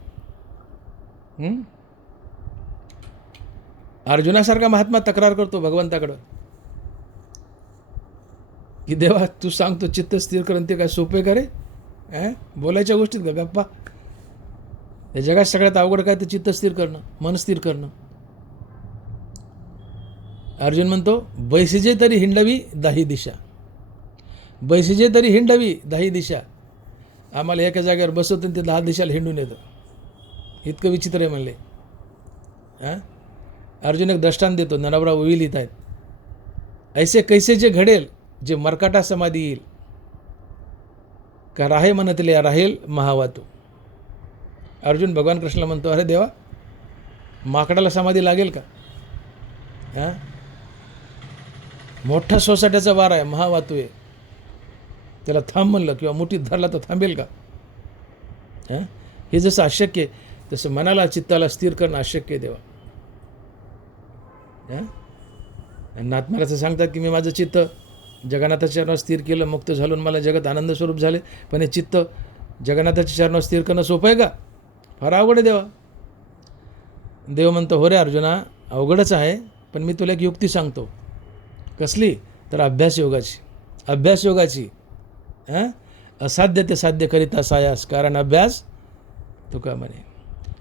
अर्जुनासारखा महात्मा तक्रार करतो भगवंताकडं की देवा तू सांगतो चित्त स्थिर करणं, ते काय सोपे का रे? बोलायच्या गोष्टीत का गप्पा? या जगात सगळ्यात अवघड काय तर चित्त स्थिर करणं, मन स्थिर करणं. अर्जुन म्हणतो बैसिजे तरी हिंडवी दाही दिशा, बैसिजे तरी हिंडवी दाही दिशा. आम्हाला एका जागेवर बसवतं ते 10 दिशाला हिंडून येतं. इतकं विचित्र आहे म्हणले. अर्जुन एक दृष्टांत देतो, नरवरा ओवी लिहित आहेत. ऐसे कैसे जे घडेल जे मरकाटा समाधी येईल, का राहे म्हणतले राहील महावातू. अर्जुन भगवान कृष्णाला म्हणतो अरे देवा माकडाला समाधी लागेल का? मोठा सोसाट्याचा वार आहे, महावातू आहे, त्याला थांब म्हणलं किंवा मुठीत धरला तर थांबेल का? हे जसं अशक्य आहे तसं मनाला चित्ताला स्थिर करणं अशक्य आहे देवा. नाथ महाराज सांगतात की मी माझं चित्त जगन्नाथाच्या चरणावर स्थिर केलं, मुक्त झालो, मला जगत आनंद स्वरूप झाले. पण हे चित्त जगन्नाथाच्या चरणावर स्थिर करणं सोपं आहे का? फार अवघड आहे देवा. देव म्हणतो हो रे अर्जुना अवघडच आहे, पण मी तुला एक युक्ती सांगतो. कसली? तर अभ्यास योगाची. अभ्यास योगाची. असाध्य ते साध्य करिता सायास, कारण अभ्यास तुका म्हणे.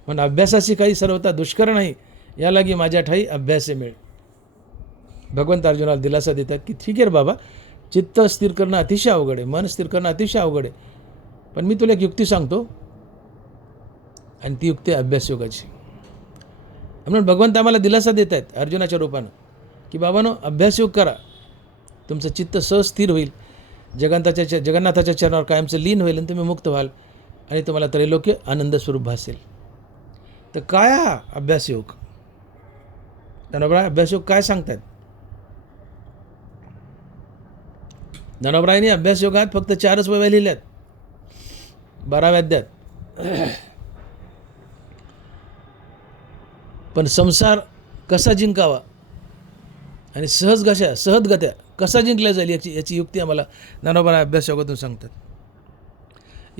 पण अभ्यासाची काही सर्वता दुष्कर नाही, या लागी माझ्या ठाई अभ्यासे मिळ. भगवंत अर्जुनाला दिलासा देतात की ठीक आहे रे बाबा, चित्त स्थिर करणं अतिशय अवघड आहे, मन स्थिर करणं अतिशय अवघड आहे, पण मी तुला एक युक्ती सांगतो. आणि ती युक्ती अभ्यास योगाची. म्हणून भगवंत आम्हाला दिलासा देत आहेत अर्जुनाच्या रूपानं की बाबांनो अभ्यासयोग करा, तुमचं चित्त सहज स्थिर होईल, जगन्नाथाच्या चरणावर कायमचं लीन होईल आणि तुम्ही मुक्त व्हाल आणि तुम्हाला त्रैलोक्य आनंद स्वरूप भासेल. तर काय हा अभ्यासयोग? ज्ञानोबराय अभ्यासयोग काय सांगतात? ज्ञानोबरायांनी अभ्यासयोगात फक्त 4च वह्या लिहिल्यात 12व्या अध्यायात. पण संसार कसा जिंकावा आणि सहजगत्या कसा जिंकला जाईल याची युक्ती आम्हाला ज्ञानोबराय अभ्यासयोगातून सांगतात.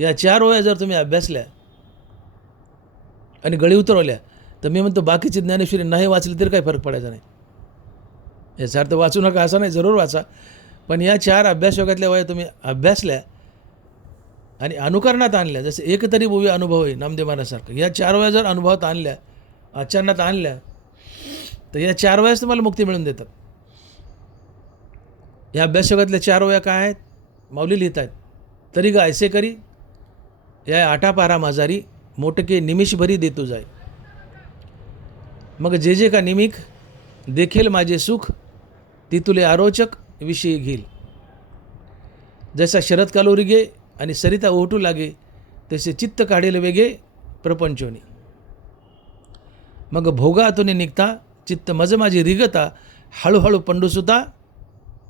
या 4 वह्या जर तुम्ही अभ्यासल्या आणि गळी उतरवल्या तर मी म्हणतो बाकीची ज्ञानेश्वरी नाही वाचली तरी काही फरक पडायचा नाही. याचा अर्थ वाचू नका असा नाही, जरूर वाचा. पण या 4 अभ्यासयोगातल्या वह्या तुम्ही अभ्यासल्या आणि अनुकरणात आणल्या, जसे एक तरी भुवी अनुभव आहे नामदेव महाराजांसारखं, या 4 वह्या जर अनुभवात आणल्या, आचरणात आणल्या, तर या 4 वह्याच तुम्हाला मुक्ती मिळून देतात. या अभ्यासयोगातल्या 4 वह्या काय आहेत? माऊली लिहित आहेत. तरी गा ऐसे करी या 8 पारा माझारी मोटके निमिष भरी देतो जाय. मग जे का निमिक देखेल माझे सुख ती तुले आरोचक विषयी घेईल. जसा शरद कालो रिगे आणि सरिता ओहटू लागे तसे चित्त काढेल वेगे प्रपंचोनी. मग भोगातून निघता चित्त मज माझी रिगता हळूहळू पंडूसुता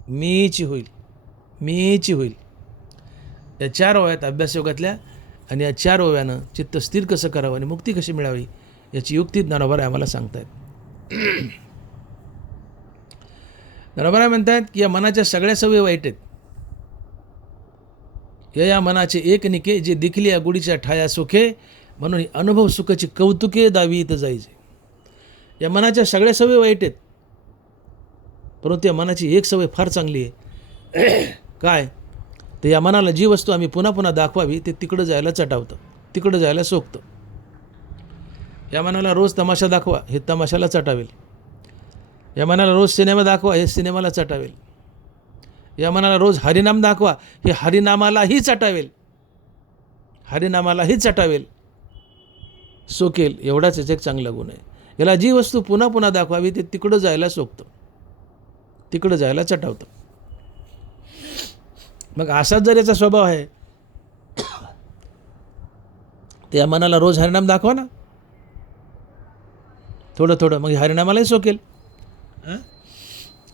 मीची होईल. या 4 वह्यात अभ्यासयोगातल्या आणि या 4 वह्यानं चित्त स्थिर कसं करावं आणि मुक्ती कशी मिळावी याची युक्ती ज्ञानोबराय आम्हाला सांगतायत. ज्ञानोबराय म्हणतात की या मनाच्या सगळ्या सवयी वाईट आहेत. या मनाचे एक निके जे दिखली या गुढीच्या ठाया सुखे म्हणून अनुभव सुखाची कौतुके दावी इथं जायचे. या मनाच्या सगळ्या सवयी वाईट आहेत, परंतु या मनाची एक सवय फार चांगली आहे. काय? तर या मनाला जी वस्तू आम्ही पुन्हा पुन्हा दाखवावी ते तिकडं जायला चटावतं, तिकडं जायला सोकतं. या मनाला रोज तमाशा दाखवा, हे तमाशाला चटावेल. या मनाला रोज सिनेमा दाखवा, हे सिनेमाला चटावेल. या मनाला रोज हरिनाम दाखवा, हे हरिनामालाही चटावेल, हरिनामालाही चटावेल, सोकेल. एवढाच याचा एक चांगला गुण आहे. याला जी वस्तू पुन्हा पुन्हा दाखवावी ते तिकडं जायला सोकतं, तिकडं जायला चटावतं. मग असाच जर याचा स्वभाव आहे तर या मनाला रोज हरिनाम दाखवा ना, थोडं थोडं, मग हरिनामालाही सोकेल.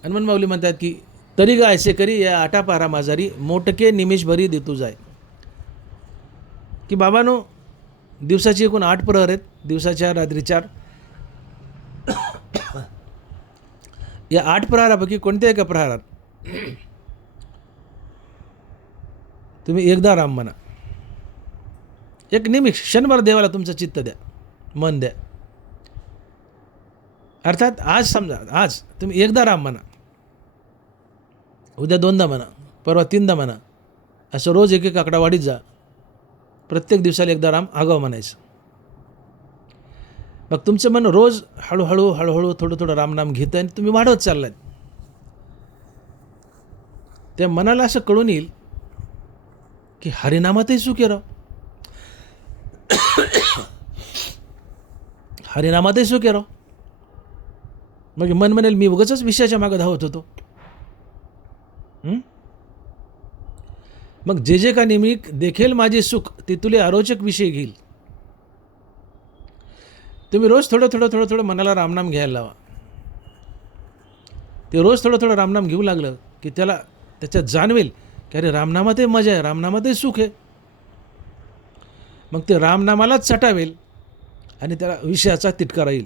हनुमान माऊली म्हणतात की तरी गा ऐसे करी या आटापारा माझारी मोटके निमिषभरी देतू जाय. की बाबानो, दिवसाची एकूण 8 प्रहर आहेत, दिवसाच्या रात्री 4. या 8 प्रहारापैकी कोणत्या एका प्रहारात तुम्ही एकदा राम म्हणा, एक निमिष क्षणभर देवाला तुमचं चित्त द्या, मन द्या. अर्थात आज समजा, आज तुम्ही एकदा राम म्हणा, उद्या 2दा म्हणा, परवा 3दा म्हणा, असं रोज एक एक आकडा वाढीत जा. प्रत्येक दिवसाला एकदा राम आगाव म्हणायचं. मग तुमचं मन रोज हळूहळू हळूहळू थोडं थोडं रामनाम घेतं आणि तुम्ही वाढवत चाललात. त्या मनाला असं कळून येईल की हरिनामातही सुख आहे राव, हरिनामातही सुख आहे राव. मग मन म्हणेल मी उगाचच विषयाच्या मागं धावत होतो. मग जे जे का निमिक देखेल माझे सुख ते तुले अरोचक विषय घेईल. तुम्ही रोज थोडं थोडं थोडं थोडं मनाला रामनाम घ्यायला लावा. ते रोज थोडं थोडं रामनाम घेऊ लागलं की त्याला त्याच्यात जाणवेल की अरे रामनामातही मजा आहे, रामनामातही सुख आहे. मग ते रामनामालाच चटावेल आणि त्याला विषयाचा तिटकारा येईल.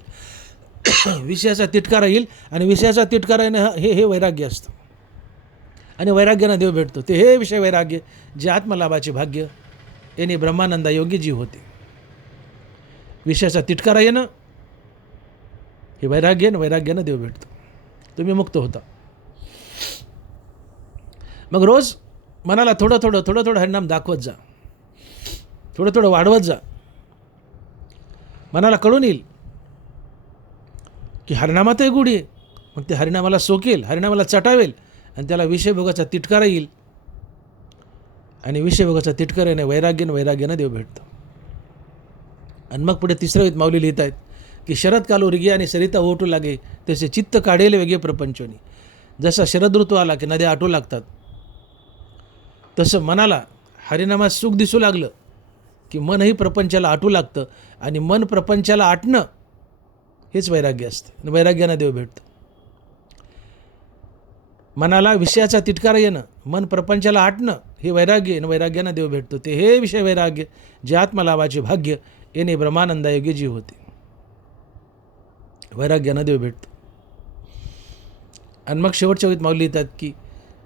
विषयाचा तिटकारा येईल आणि विषयाचा तिटकारा येणं हे वैराग्य असतं. आणि वैराग्यानं देव भेटतो. ते हे विषय वैराग्य जे आत्मलाभाचे भाग्य याने ब्रह्मानंदा योगी जीव होते. विषयाचा तिटकारा येणं हे वैराग्य आणि वैराग्यानं देव भेटतो, तुम्ही मुक्त होता. मग रोज मनाला थोडं थोडं थोडं थोडं हरिनाम दाखवत जा, थोडं थोडं वाढवत जा. मनाला कळून येईल की हरिनामातही गुढी आहे. मग ते हरिनामाला सोकेल, हरिनामाला चटावेल आणि त्याला विषयभोगाचा तिटकारा येईल. आणि विषयभोगाचा तिटकाराने वैराग्यानं देव भेटतं. आणि मग पुढे 3वीत माऊली लिहित आहेत की शरद कालो रिगे आणि सरिता ओटू लागे तसे चित्त काढेल वेगळे प्रपंचोनी. जसा शरद ऋतू आला की नद्या आटू लागतात, तसं मनाला हरिनामात सुख दिसू लागलं की मनही प्रपंचाला आटू लागतं. आणि मन प्रपंचाला आटणं हेच वैराग्य असते. वैराग्यानं देव भेटतं. मनाला विषयाचा तिटकारा येणं, मन प्रपंचाला आटणं हे वैराग्य आणि वैराग्यानं देव भेटतो. ते हे विषय वैराग्य जे आत्मलाभाचे भाग्य याने ब्रह्मानंदा योगी जीव होते. वैराग्यानं देव भेटतो. आणि मग शेवटच्या वेळीत माऊली लिहितात की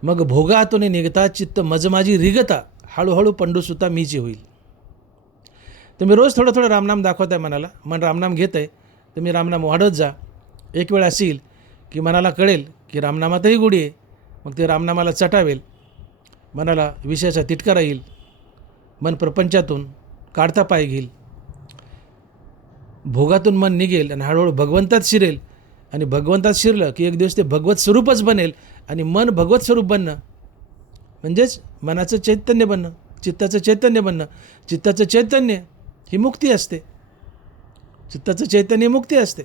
मग भोगातून निघता चित्त मज माझी रिगता हळूहळू पंडूसुता मीची होईल. तुम्ही रोज थोडं थोडं रामनाम दाखवताय मनाला, मन रामनाम घेत आहे, तुम्ही रामनाम वाढत जा. एक वेळ असेल की मनाला कळेल की रामनामातही गुढी आहे. मग ते रामनामाला चटावेल, मनाला विषयाचा तिटकारा येईल, मन प्रपंचातून काढता पाय घेईल, भोगातून मन निघेल आणि हळूहळू भगवंतात शिरेल. आणि भगवंतात शिरलं की एक दिवस ते भगवत स्वरूपच बनेल. आणि मन भगवत स्वरूप बनणं म्हणजेच मनाचं चैतन्य बनणं, चित्ताचं चैतन्य बनणं. चित्ताचं चैतन्य ही मुक्ती असते, चित्ताचं चैतन्य मुक्ती असते.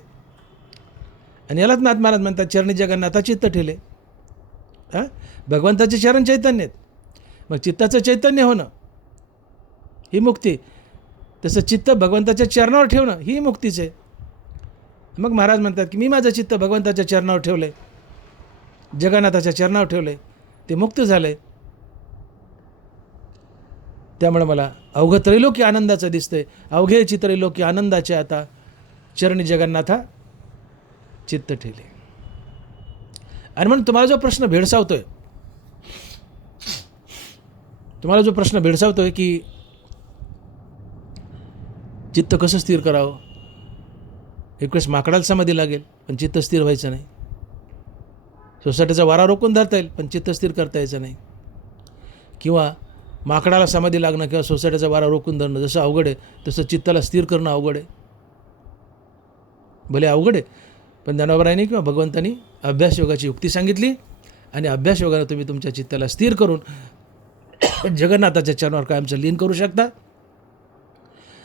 आणि यालाच नाथ महाराज म्हणतात चरणी जगन्नाथा चित्त ठेले. भगवंताचे चरण चैतन्य आहेत. मग चित्ताचं चैतन्य होणं ही मुक्ती. तसं चित्त भगवंताच्या चरणावर ठेवणं ही मुक्तीच आहे. मग महाराज म्हणतात की मी माझं चित्त भगवंताच्या चरणावर ठेवलं आहे, जगन्नाथाच्या चरणावर ठेवलं आहे, ते मुक्त झालं आहे. त्यामुळे मला अवघं त्रैलोक्य आनंदाचं दिसतंय. अवघे त्रैलोक्य आनंदाचे आता चरणी जगन्नाथा चित्त ठेले. आणि म्हणून तुम्हाला जो प्रश्न भेडसावतोय तुम्हाला जो प्रश्न भेडसावतो आहे की चित्त कसं स्थिर करावं, एक वेळेस माकडाला समाधी लागेल पण चित्त स्थिर व्हायचं नाही. सोसायटीचा वारा रोखून धरता येईल पण चित्त स्थिर करता यायचं नाही. किंवा माकडाला समाधी लागणं किंवा सोसायटीचा वारा रोखून धरणं जसं अवघड आहे तसं चित्ताला स्थिर करणं अवघड आहे. भले अवघड आहे पण ज्ञानोबरायांनी किंवा भगवंतांनी अभ्यास योगाची युक्ती सांगितली आणि अभ्यास योगानं तुम्ही तुमच्या चित्ताला स्थिर करून जगन्नाथाच्या चरणावर कायमचं लीन करू शकता,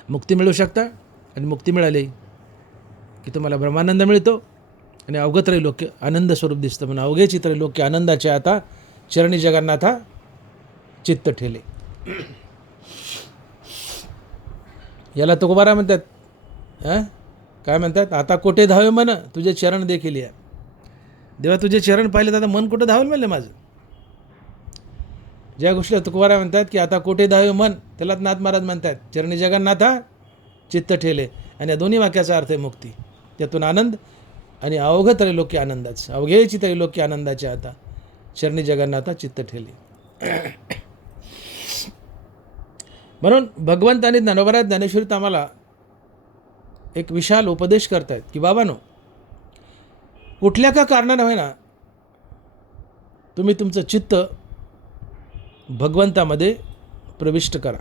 मुक्ती मिळू शकता. आणि मुक्ती मिळाली की तुम्हाला ब्रह्मानंद मिळतो आणि अवघं त्रैलोक्य आनंद स्वरूप दिसतं. म्हणून अवघेची त्रैलोक्य आनंदाचे आता चरणी जगन्नाथा चित्त ठेले. याला तुकोबारा म्हणतात. काय म्हणतात, आता कोठे धावे मन तुझे चरण देखील या. देवा तुझे चरण पाहिले तर आता मन कुठं धावेल म्हणलं माझं. ज्या गोष्टीला तुकोबारा म्हणतात की आता कोठे धावे मन, त्यालाच नाथ महाराज म्हणतात चरणी जगन्नाथा चित्त ठेले. आणि या दोन्ही वाक्याचा अर्थ आहे मुक्ती, त्यातून आनंद आणि अवघ त्रैलोक्य आनंदाचं, अवघेची त्रैलोक्य आनंदाचे आता चरणी जगन्नाथा चित्त ठेले. म्हणून भगवंत आणि ज्ञानोबा ज्ञानेश्वरीत आम्हाला एक विशाल उपदेश करतायत की बाबांनो, कुठल्या का कारणानं होईना तुम्ही तुमचं चित्त भगवंतामध्ये प्रविष्ट करा.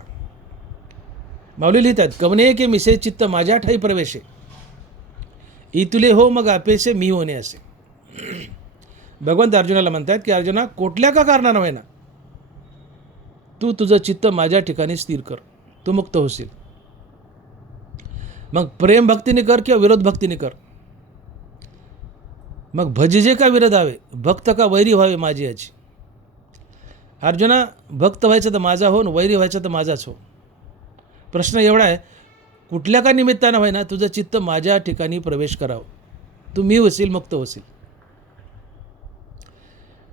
माऊली लिहितात, कवने के मिसे चित्त माझ्या ठाई प्रवेशे, इतुले हो मग आपेसे मी होणे असे. भगवंत अर्जुनाला म्हणतात की अर्जुना, कुठल्या का कारणानं होईना तू तुझं चित्त माझ्या ठिकाणी स्थिर कर, तू मुक्त होशील. मग प्रेम भक्तीने कर किंवा विरोध भक्तीने कर. मग भजिजे का विरोधावे, भक्त का वैरी व्हावे माझी याची. अर्जुना, भक्त व्हायचं तर माझा हो, वैरी व्हायचं तर माझाच हो. प्रश्न एवढा आहे, कुठल्या का निमित्तानं होईना तुझं चित्त माझ्या ठिकाणी प्रवेश करावं, तू मी होशील, मुक्त होशील.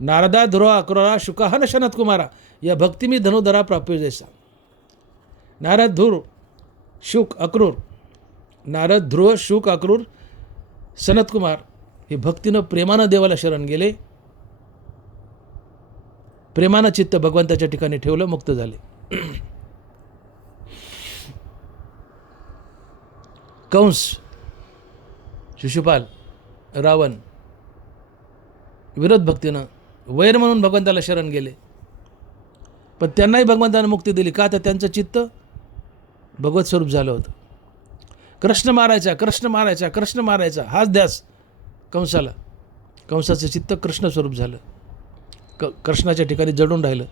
नारदा ध्रुव अक्रूरा शुका न शनत कुमारा, या भक्ती मी धनुधरा प्राप्य जैसा. नारद ध्रुव शुक अक्रूर, नारद ध्रुव शुक अक्रूर सनत कुमार हे भक्तीनं प्रेमानं देवाला शरण गेले, प्रेमानं चित्त भगवंताच्या ठिकाणी ठेवलं, मुक्त झाले. कंस, शिशुपाल, रावण विरोध भक्तीनं वैर म्हणून भगवंताला शरण गेले, पण त्यांनाही भगवंतानं मुक्ती दिली. का तर त्यांचं चित्त भगवत स्वरूप झालं होतं. कृष्ण मारायचा, कृष्ण मारायचा, कृष्ण मारायचा हाच ध्यास कंसाला. कंसाचं चित्त कृष्ण स्वरूप झालं, कृष्णाच्या ठिकाणी जडून राहिलं,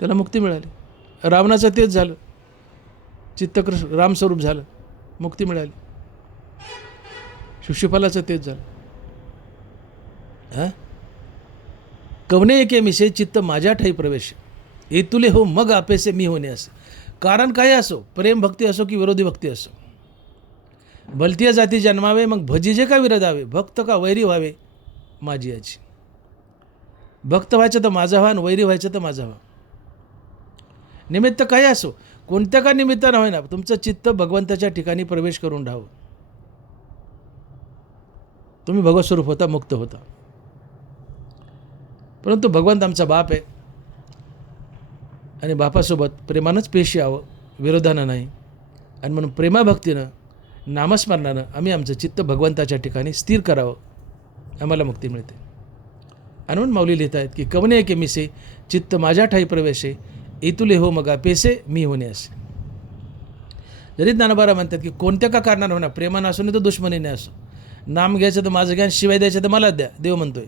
त्याला मुक्ती मिळाली. रावणाचं तेच झालं, चित्त कृष्ण रामस्वरूप झालं, मुक्ती मिळाली. शिशुपालाचं तेच झालं. कवने एके मिसे चित्त माझ्या ठाई प्रवेश, तुले हो मग आपेसे मी होणे असे. कारण काही असो, प्रेम भक्ती असो की विरोधी भक्ती असो, भलतीय जाती जन्मावे मग भजिजे का विरोधावे, भक्त का वैरी व्हावे माझी याची. भक्त व्हायचं तर माझा व्हा आणि वैरी व्हायचं तर माझा व्हा. निमित्त काही असो, कोणत्या का निमित्तानं होईना तुमचं चित्त भगवंताच्या ठिकाणी प्रवेश करून राहावं. तुम्ही भगवत स्वरूप होता, मुक्त होता. परंतु भगवंत आमचा बाप आहे आणि बापासोबत प्रेमानंच पेश यावं, विरोधानं नाही. आणि म्हणून प्रेमाभक्तीनं नामस्मरणानं आम्ही आमचं चित्त भगवंताच्या ठिकाणी स्थिर करावं, आम्हाला मुक्ती मिळते. आणि म्हणून माऊली लिहित आहेत की कवने के मिसे चित्त माझ्या ठाई प्रवेशे, इतुले हो मगा पेसे मी होणे असे. जरी ज्ञानोबा म्हणतात की कोणत्या का कारणानं होणार, प्रेमानं असो नाही तर दुश्मनीने असो, नाम घ्यायचं तर माझं घ्या, शिवाय द्यायचं तर मलाच द्या, देव म्हणतोय.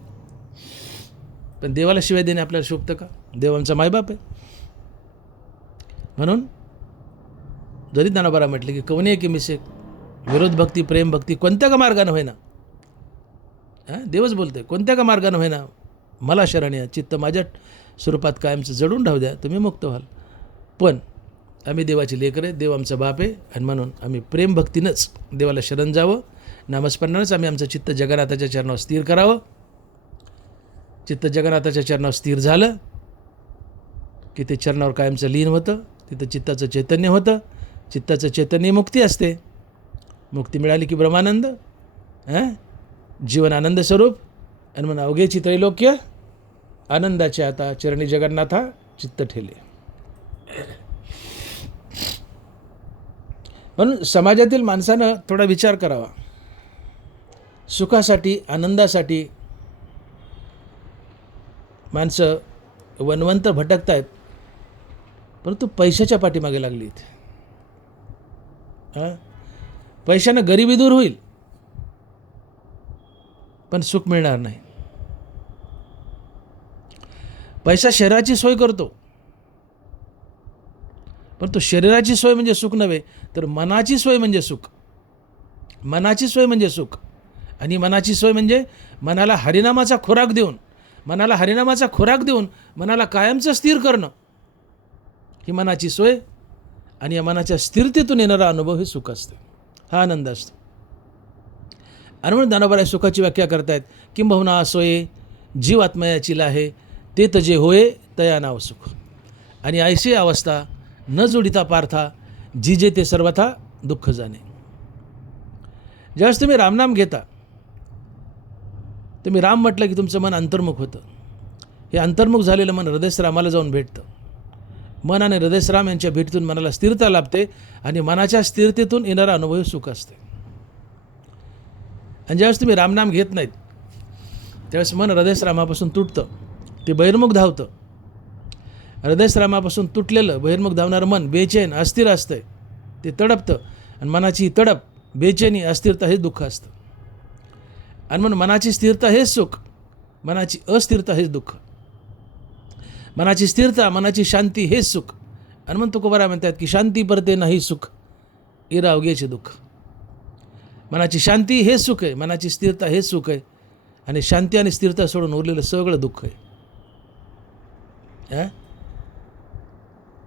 पण देवाला शिवाय देणे आपल्याला शोभतं का? देव आमचा मायबाप आहे. म्हणून जरी ज्ञानोबा म्हटले की कवने के मिसे, विरोध भक्ती प्रेम भक्ती कोणत्या का मार्गानं होईना, देवच बोलतोय, कोणत्या का मार्गानं होईना मला शरण या, चित्त माझ्या स्वरूपात कायमचं जडून राहू द्या, तुम्ही मुक्त व्हाल. पण आम्ही देवाची लेकरं आहे, देव आमचा बाप आहे. आणि म्हणून आम्ही प्रेमभक्तीनंच देवाला शरण जावं, नामस्मरणानंच आम्ही आमचं चित्त जगन्नाथाच्या चरणावर स्थिर करावं. चित्त जगन्नाथाच्या चरणावर स्थिर झालं की ते चरणावर कायमचं लीन होतं, तिथं चित्ताचं चैतन्य होतं. चित्ताचं चैतन्य मुक्ती असते. मुक्ती मिळाली की ब्रह्मानंद, जीवन आनंद स्वरूप. आणि म्हणून अवघेची त्रैलोक्य आनंदाचे आता चरणी जगन्नाथा चित्त ठेले. म्हणून समाजातील माणसानं थोडा विचार करावा. सुखासाठी, आनंदासाठी माणसं वणवंत भटकत आहेत, परंतु पैशाच्या पाठीमागे लागली इथे. पैशानं गरिबी दूर होईल, पण सुख मिळणार नाही. पैसा शरीराची सोय करतो, परंतु शरीराची सोय म्हणजे सुख नव्हे, तर मनाची सोय म्हणजे सुख. मनाची सोय म्हणजे सुख. आणि मनाची सोय म्हणजे मनाला हरिनामाचा खुराक देऊन, मनाला कायमचं स्थिर करणं, ही मनाची सोय. आणि या मनाच्या स्थिरतेतून येणारा अनुभव हे सुख असते, हा आनंद असतो. आणि म्हणून ज्ञानोबा सुखाची व्याख्या करतायत, किंबहुना सोये जीवात्मयाची लाहे, ते तजे होय तया नाव सुख. आणि ऐशी अवस्था न जोडिता पार्था, जिजे ते सर्वथा दुःख जाणे. ज्यावेळेस तुम्ही रामनाम घेता, तुम्ही राम म्हटलं की तुमचं मन अंतर्मुख होतं. हे अंतर्मुख झालेलं मन हृदयरामाला जाऊन भेटतं. मन आणि हृदयराम यांच्या भेटीतून मनाला स्थिरता लाभते, आणि मनाच्या स्थिरतेतून येणारा अनुभव सुख असते. आणि ज्यावेळेस तुम्ही रामनाम घेत नाहीत, त्यावेळेस मन हृदयरामापासून तुटतं, ते बहिर्मुख धावतं. हृदयरामापासून तुटलेलं बहिर्मुख धावणारं मन बेचैन अस्थिर असतंय, ते तडपतं. आणि मनाची तडप, बेचैनी, अस्थिरता हे दुःख असतं. आणि म्हणून मनाची स्थिरता हेच सुख, मनाची अस्थिरता हेच दुःख. मनाची स्थिरता, मनाची शांती हेच सुख. आणि म्हणून तुकोबाराय म्हणतात की शांती परते नाही सुख, इरा अवघेचे दुःख. मनाची शांती हेच सुख आहे, मनाची स्थिरता हेच सुख आहे. आणि शांती आणि स्थिरता सोडून उरलेलं सगळं दुःख आहे.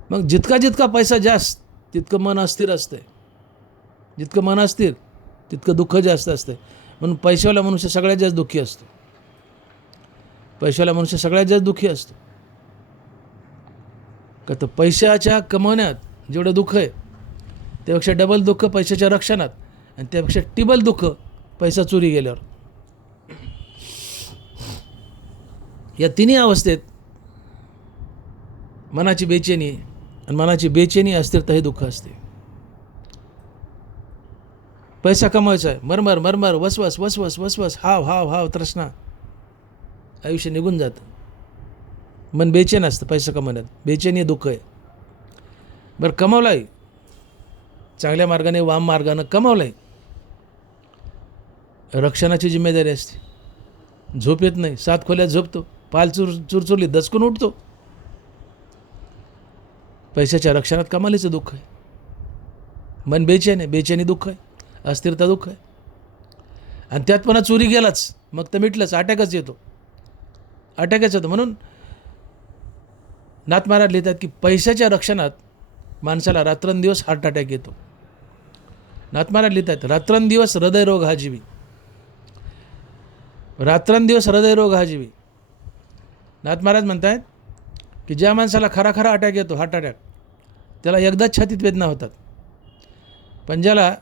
मग जितका पैसा जास्त, तितकं मन अस्थिर असतंय. जितकं मन अस्थिर, तितकं दुःख जास्त असतंय. म्हणून पैशावाला मनुष्य सगळ्यात जास्त दुःखी असतो. पैशावाला मनुष्य सगळ्यात जास्त दुःखी असतो. का तर पैशाच्या कमवण्यात जेवढं दुःख आहे, त्यापेक्षा डबल दुःख पैशाच्या रक्षणात, आणि त्यापेक्षा टिबल दुःख पैसा चोरी गेल्यावर. या तिन्ही अवस्थेत मनाची बेचैनी, आणि मनाची बेचैनी अस्थिरता हे दुःख असते. पैसा कमवायचा आहे, मरमर मरमर, वसवस वसवस वसवस, हाव हाव हाव, तृष्णा, आयुष्य निघून जातं. मन बेचैन असतं पैसा कमवण्यात, बेचैनी दुःख आहे. बरं, कमवलाय चांगल्या मार्गाने, वाम मार्गानं कमवलाय, रक्षणाची जिम्मेदारी असते. झोप येत नाही, 7 खोल्यात झोपतो, पाल चुरचुरली दचकून उठतो. पैशाच्या रक्षणात कमालीचं दुःख आहे. मन बेचैन आहे, बेचैनी दुःख आहे, अस्थिरता दुःख आहे. आणि त्यात पुन्हा चोरी गेलाच, मग तर मिटलंच, अटॅकच येतो. म्हणून नाथ महाराज लिहितात की पैशाच्या रक्षणात माणसाला रात्रंदिवस हार्ट अटॅक येतो. नाथ महाराज लिहितात, रात्रंदिवस हृदयरोग हा जीवी, रात्रंदिवस हृदयरोग हा जीवी. नाथ महाराज म्हणतात की ज्या माणसाला खरा अटॅक येतो, हार्ट अटॅक, त्याला एकदाच छातीत वेदना होतात. पण ज्याला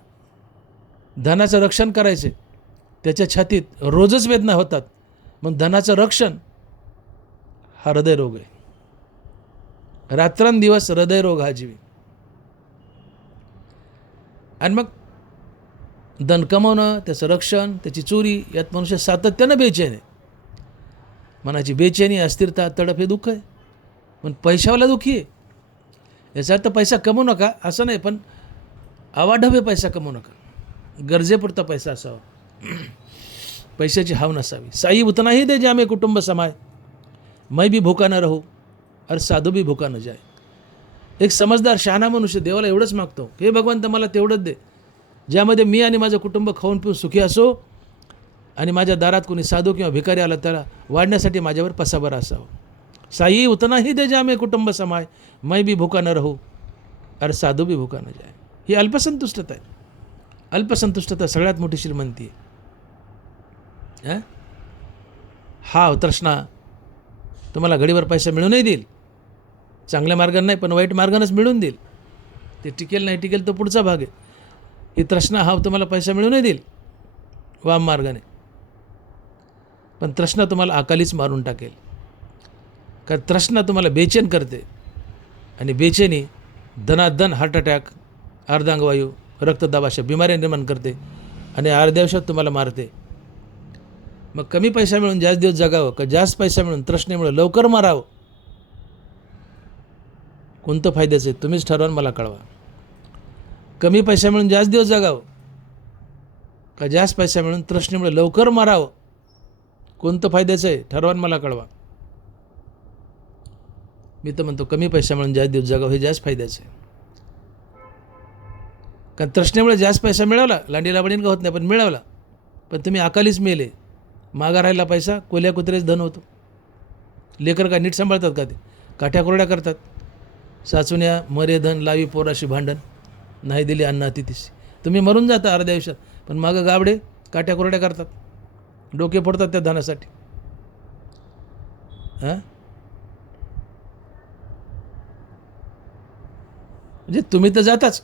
धनाचं रक्षण करायचे, त्याच्या छातीत रोजच वेदना होतात. मग धनाचं रक्षण हा हृदयरोग आहे. रात्रंदिवस हृदयरोग हा जीवी. आणि मग धन कमवणं, त्याचं रक्षण, त्याची चोरी, यात मनुष्य सातत्यानं बेचैन आहे. मनाची बेचैनी, अस्थिरता, तडप हे दुःख आहे. पण पैशावाला दुःखी आहे. याचा अर्थ पैसा कमवू नका असं नाही, पण अवाढव्य पैसा कमवू नका, गरजेपुरता पैसा असावा, पैशाची हाव नसावी. साई उतना ही दे जामे कुटुंब समाय, मैं भी भूखा न रहू और साधू भी भूखा न जाए. एक समजदार शहाणा मनुष्य देवाला एवढंच मागतो, हे भगवंत मला तेवढंच दे, ज्यामध्ये मी आणि माझं कुटुंब खाऊन पिऊन सुखी असो, आणि माझ्या दारात कोणी साधू किंवा भिकारी आला त्याला वाढण्यासाठी माझ्यावर पसाबर असावं. साई उतना ही दे जामे कुटुंब समाय, मैं भी भूखा न रहू और साधू भी भूखा न जाए. ही अल्पसंतुष्टता आहे. अल्पसंतुष्टता सगळ्यात मोठी श्रीमंती आहे. हा तृष्णा तुम्हाला घडीवर पैसा मिळूनही देईल, चांगल्या मार्गाने नाही पण वाईट मार्गानेच मिळून देईल. ते टिकेल नाही टिकेल तो पुढचा भाग आहे. ही तृष्णा हा तुम्हाला पैसा मिळूनही देईल वाम मार्गाने, पण तृष्णा तुम्हाला अकालीच मारून टाकेल. कारण तृष्णा तुम्हाला बेचैन करते, आणि बेचैनी धनाधन हार्ट अटॅक, अर्धांगवायू, रक्तदाब अशा बिमाऱ्या निर्माण करते आणि अर्ध्या आयुष्यात तुम्हाला मारते. मग कमी पैसा मिळून जास्त दिवस जगावं का जास्त पैसा मिळून तृष्णेमुळे लवकर मारावं? कोणतं फायद्याचं आहे तुम्हीच ठरवा, मला कळवा. कमी पैसा मिळून जास्त दिवस जगावं का जास्त पैसा मिळून तृष्णेमुळे लवकर मारावं? कोणतं फायद्याचं आहे ठरवा, मला कळवा. मी तर म्हणतो कमी पैसा मिळून जास्त दिवस जगावं हे जास्त फायद्याचं आहे. कारण तृष्णेमुळे जास्त पैसा मिळवला, लांडीला बडीन का होत नाही, पण मिळवला, पण तुम्ही अकालीच मेले. मागा राहिला पैसा कोल्या कुत्रेच धन होतो. लेकर का नीट सांभाळतात का? ते काठ्या कोरड्या करतात. साचुन्या मरे धन लावी पोराशी भांडण, नाही दिली अन्न अतिथीशी. तुम्ही मरून जाता अर्ध्या आयुष्यात, पण मागं गाबडे काठ्या कोरड्या करतात, डोके फोडतात त्या धनासाठी. हां, म्हणजे तुम्ही तर जाताच,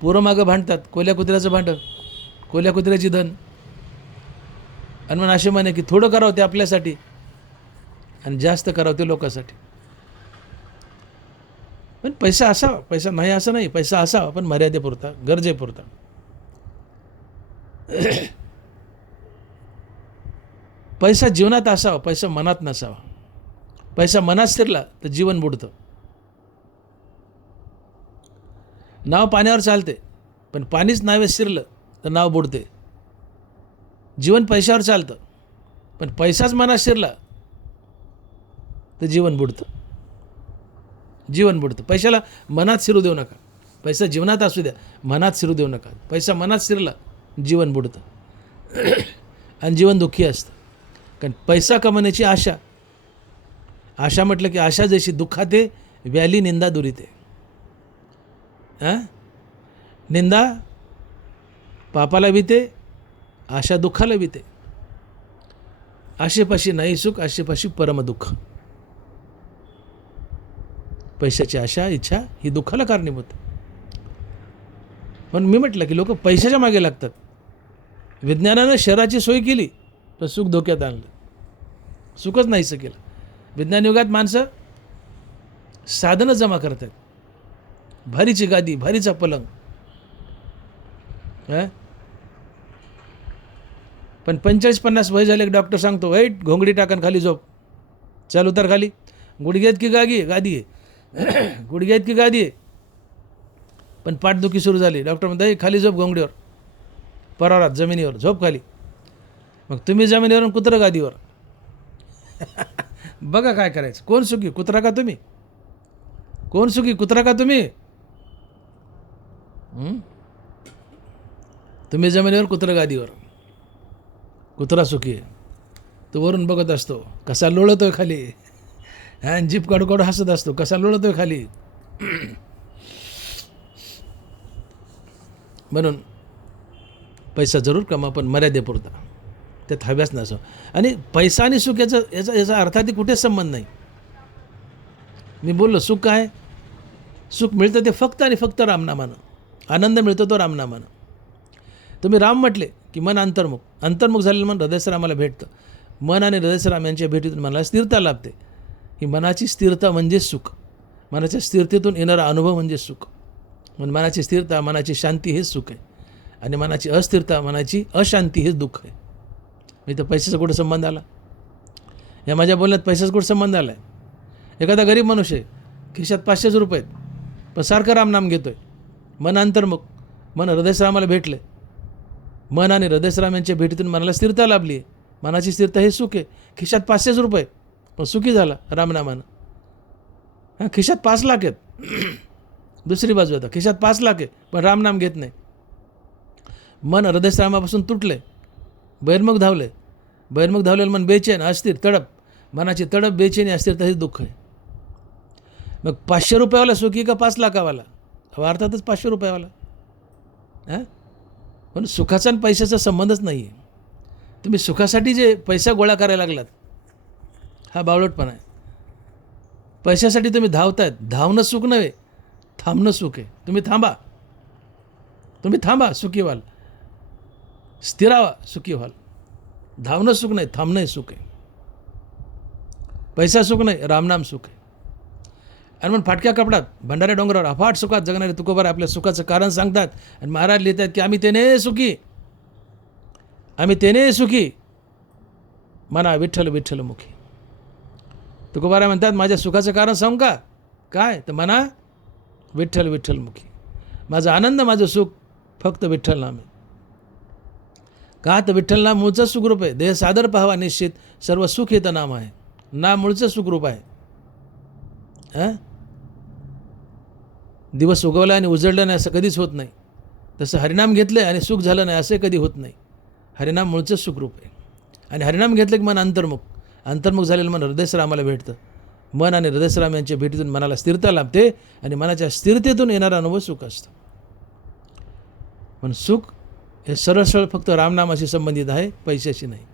पोरं मागं भांडतात. कोल्या कुत्र्याचं भांडण, कोल्या कुत्र्याची धन. आणि मग असे म्हणे की थोडं करावं ते आपल्यासाठी आणि जास्त करावं ते लोकांसाठी. पण पैसा असावा, पैसा नाही असं नाही, पैसा असावा पण मर्यादेपुरता, गरजेपुरता. पैसा जीवनात असावा, पैसा मनात नसावा. पैसा मनात शिरला तर जीवन बुडतं. नाव पाण्यावर चालते, पण पाणीच नावे शिरलं तर नाव बुडते. जीवन पैशावर चालतं, पण पैसाच मनात शिरला तर जीवन बुडतं. जीवन बुडतं. पैशाला मनात शिरू देऊ नका. पैसा जीवनात असू द्या, मनात शिरू देऊ नका. पैसा मनात शिरला जीवन बुडतं आणि जीवन दुःखी असतं. कारण पैसा कमवण्याची आशा, आशा म्हटलं की आशा जशी दुःखाते व्याली निंदा दुरीते. निंदा पापाला भीते, आशा दुःखाला भीते. आशेपाशी नाही सुख, आशेपाशी परमदुःख. पैशाची आशा इच्छा ही दुःखाला कारणीभूत. पण मी म्हटलं की लोक पैशाच्या मागे लागतात. विज्ञानानं शहराची सोय केली पण सुख धोक्यात आणलं, सुखच नाहीसं केलं. विज्ञान युगात माणसं साधनं जमा करतात, भारीची गादी, भारीचा पलंग. पण 45-50 वय झाले, डॉक्टर सांगतो वाईट घोंगडी टाकन खाली झोप, चल उतर खाली. गुडघ्यात की गादी आहे, गुडघ्यात की गादी आहे. पण पाठदुखी सुरू झाली, डॉक्टर म्हणतो खाली झोप घोंगडीवर, परारात जमिनीवर झोप खाली. मग तुम्ही जमिनीवर आणि कुत्रं गादीवर. बघा काय करायचं. कोण सुखी, कुत्रा का तुम्ही? कोण सुखी, कुत्रा का तुम्ही? तुम्ही जमिनीवर, कुत्रं गादीवर. कुत्रा सुखी आहे. तो वरून बघत असतो कसा लोळतोय खाली, जीप काढू काढू हसत असतो कसा लोळतोय खाली. म्हणून पैसा जरूर कमा, पण मर्यादेपुरता, त्यात हव्यास नसो. आणि पैसा आणि सुख याचा अर्थात कुठेच संबंध नाही. मी बोललो सुख काय, सुख मिळतं ते फक्त आणि फक्त रामनामानं. आनंद मिळतो तो रामनामानं. तुम्ही राम म्हटले की मन अंतर्मुख, अंतर्मुख झालेलं मन हृदयसरामाला भेटतं. मन आणि हृदयसराम यांच्या भेटीतून मनाला स्थिरता लाभते. ही मनाची स्थिरता म्हणजेच सुख. मनाच्या स्थिरतेतून येणारा अनुभव म्हणजे सुख. म्हणून मनाची स्थिरता, मनाची शांती हेच सुख आहे. आणि मनाची अस्थिरता, मनाची अशांती हेच दुःख आहे. मी तर पैशाचा कुठं संबंध आला या माझ्या बोलण्यात? पैशाचा कुठं संबंध आला आहे? एखादा गरीब मनुष्य आहे, खिशात 500 रुपये आहेत, पण सारखं रामनाम घेतोय. मन अंतर्मुख, मन हृदयसरामाला भेटले. मन आणि हृदयसराम यांच्या भेटीतून मनाला स्थिरता लाभली आहे. मनाची स्थिरता हे सुख आहे. खिशात 500 रुपये पण सुखी झाला रामनामानं. खिशात 5 लाख आहेत. दुसरी बाजू आता खिशात 5 लाख आहे पण रामनाम घेत नाही. मन हृदयसरामापासून तुटले, बहिर्मुख धावले. बहिर्मुख धावलेलं मन बेचैन, अस्थिर, तडप. मनाची तडप, बेचैनी, अस्थिरता हे दुःख आहे. मग 500 रुपयावाला सुखी का 5 लाखावाला? अर्थातच 500 रुपयावाला. पण सुखाचा आणि पैशाचा संबंधच नाही आहे. तुम्ही सुखासाठी जे पैसा गोळा करायला लागलात हा बावळटपणा आहे. पैशासाठी तुम्ही धावतायत. धावणं सुख नव्हे, थांबणं सुख आहे. तुम्ही थांबा सुखी व्हाल. स्थिरावा सुखी व्हाल. धावणं सुख नाही, थांबणं सुख आहे. पैसा सुख नाही, रामनाम सुख आहे. आणि मग फाटक्या कपडात भंडाऱ्या डोंगरावर अफाट सुखात जगणारे तुकोबार आपल्या सुखाचं कारण सांगतात आणि महाराज लिहितात की आम्ही तेने सुखी, आम्ही तेने सुखी, म्हणा विठ्ठल विठ्ठलमुखी. तुकोबारा म्हणतात माझ्या सुखाचं कारण सांगू का, काय तर म्हणा विठ्ठल विठ्ठलमुखी. माझा आनंद माझं सुख फक्त विठ्ठल नाम आहे. का तर विठ्ठल नाम मूळचं सुखरूप आहे. देह सादर पाहावा निश्चित, सर्व सुख येतं नाम आहे. नाम मूळचं सुखरूप आहे. दिवस उगवला आणि उजळलं नाही असं कधीच होत नाही. तसं हरिनाम घेतलं आणि सुख झालं नाही असं कधी होत नाही. हरिनाम मूळचं सुखरूप आहे. आणि हरिनाम घेतलं की मन अंतर्मुख, अंतर्मुख झालेलं मन हृदयसरामाला भेटतं. मन आणि हृदयसराम यांच्या भेटीतून मनाला स्थिरता लाभते आणि मनाच्या स्थिरतेतून येणारा अनुभव सुख असतो. पण सुख हे सरळ सरळ फक्त रामनामाशी संबंधित आहे, पैशाशी नाही.